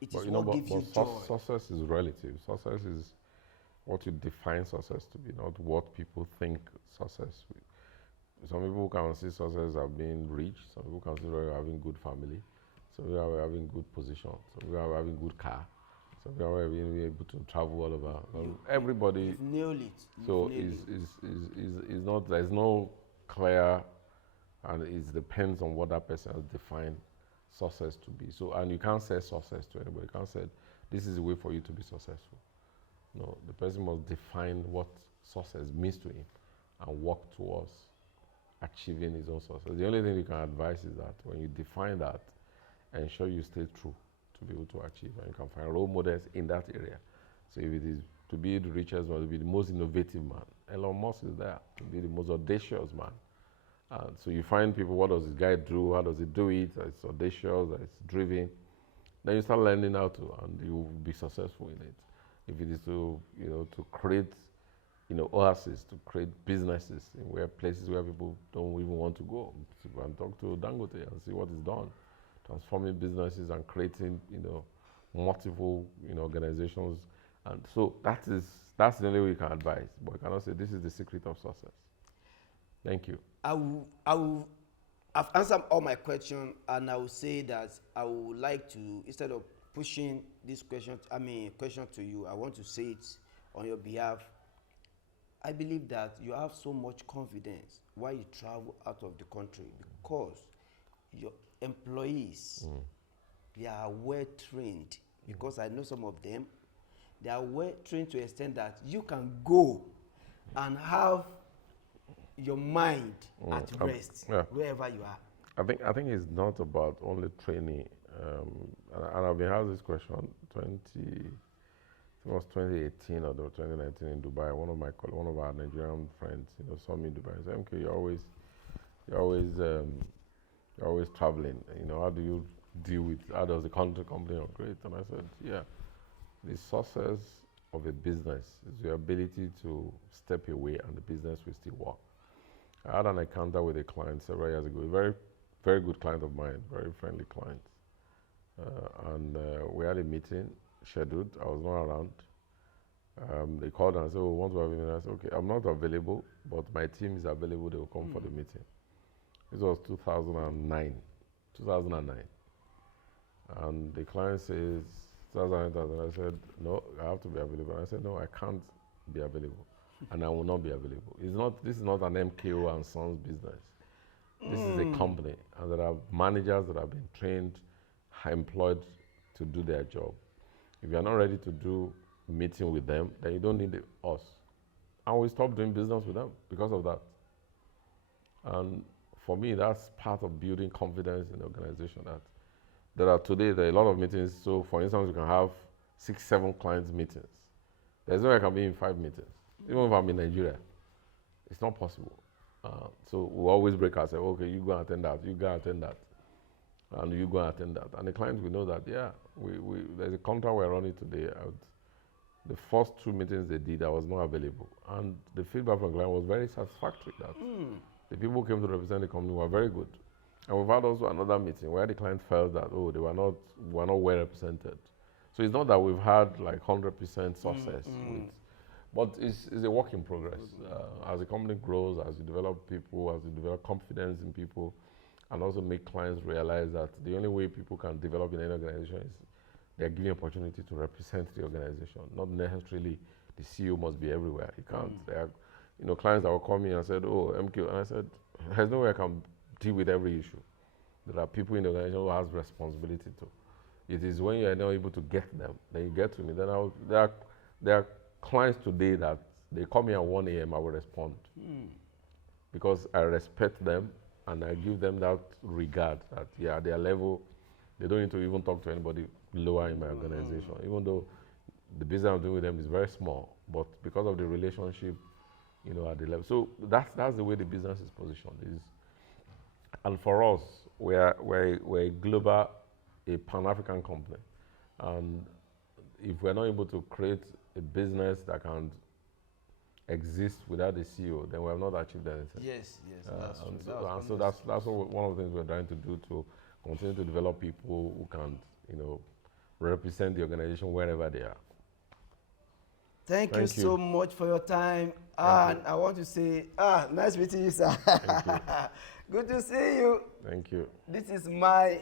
It is what gives you joy. Success is relative. Success is what you define success to be, not what people think success. Some people can see success as being rich. Some people consider having good family. Some people are having good position. Some people are having good car. Some people are being able to travel all over. Everybody. You've nailed it. So is not, there's no clear, and it depends on what that person has defined success to be. So, and you can't say success to anybody. You can't say this is the way for you to be successful. No, the person must define what success means to him and work towards achieving his own success. The only thing you can advise is that when you define that, ensure you stay true to be able to achieve, and you can find role models in that area. So if it is to be the richest man, to be the most innovative man, Elon Musk is there to be the most audacious man. So you find people, what does this guy do? How does he do it? It's audacious, it's driven. Then you start learning how to, and you will be successful in it. If it is to, to create, oasis, to create businesses in places where people don't even want to go. So go and talk to Dangote and see what is done. Transforming businesses and creating, multiple, organizations. And so that's the only way you can advise. But you cannot say this is the secret of success. Thank you. I've answered all my questions, and I will say that I would like to, instead of pushing this question to you, I want to say it on your behalf. I believe that you have so much confidence while you travel out of the country because your employees, they are well trained. Because I know some of them, they are well trained to the extent that you can go and have your mind at rest wherever you are. I think it's not about only training. And I've been asked this question it was 2018 or 2019 in Dubai. One of our Nigerian friends, saw me in Dubai and said, "Okay, you're always traveling. How do you deal with? How does the country company operate?" And I said, "Yeah, the success of a business is your ability to step away and the business will still work." I had an encounter with a client several years ago, a very, very good client of mine, very friendly client. And we had a meeting scheduled. I was not around. They called and said, "Oh, we want to have a meeting." I said, "Okay, I'm not available, but my team is available. They will come for the meeting." This was 2009. 2009. And the client says, 2009. I said, "No, I have to be available." I said, "No, I can't be available. And I will not be available. This is not an MKO and Sons business. This is a company, and there are managers that have been trained, employed to do their job. If you are not ready to do meeting with them, then you don't need us." And we stopped doing business with them because of that. And for me, that's part of building confidence in the organization. That there are a lot of meetings. So, for instance, you can have 6, 7 clients meetings. There's no way I can be in 5 meetings, even if I'm in Nigeria. It's not possible. So we always break ourselves. Okay, you go and attend that. You go and attend that, and you go and attend that. And the clients will know that. Yeah, there's a contract we're running today. The first 2 meetings they did, I was not available, and the feedback from the client was very satisfactory. That the people who came to represent the company were very good. And we've had also another meeting where the client felt that they were not well represented. So it's not that we've had like 100% success but it's a work in progress. As the company grows, as you develop people, as you develop confidence in people, and also make clients realize that the only way people can develop in any organization is they're given opportunity to represent the organization. Not necessarily the CEO must be everywhere. He can't. There are, clients that will call me and said, "Oh, MQ," and I said, "There's no way I can deal with every issue. There are people in the organization who has responsibility to. It is when you are not able to get them, then you get to me. Then there are clients today that they call me at 1 a.m. I will respond because I respect them and I give them that regard that at their level, they don't need to even talk to anybody lower in my organization, even though the business I'm doing with them is very small, but because of the relationship, at the level. So that's the way the business is positioned. And for us, we're a global, a Pan-African company. And if we're not able to create a business that can exist without the CEO, then we have not achieved anything. Yes, that's true. So that's one of the things we're trying to do, to continue to develop people who can, represent the organization wherever they are. Thank you so much for your time. And I want to say, nice meeting you, sir. Thank you. Good to see you. Thank you. This is my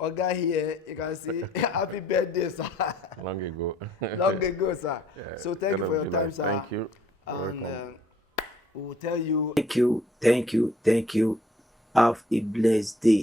Oga here. You can see happy birthday, sir. Long ago. Long ago, sir. Yeah, so thank you for your time, sir. Thank you. And we will tell you. Thank you. Have a blessed day.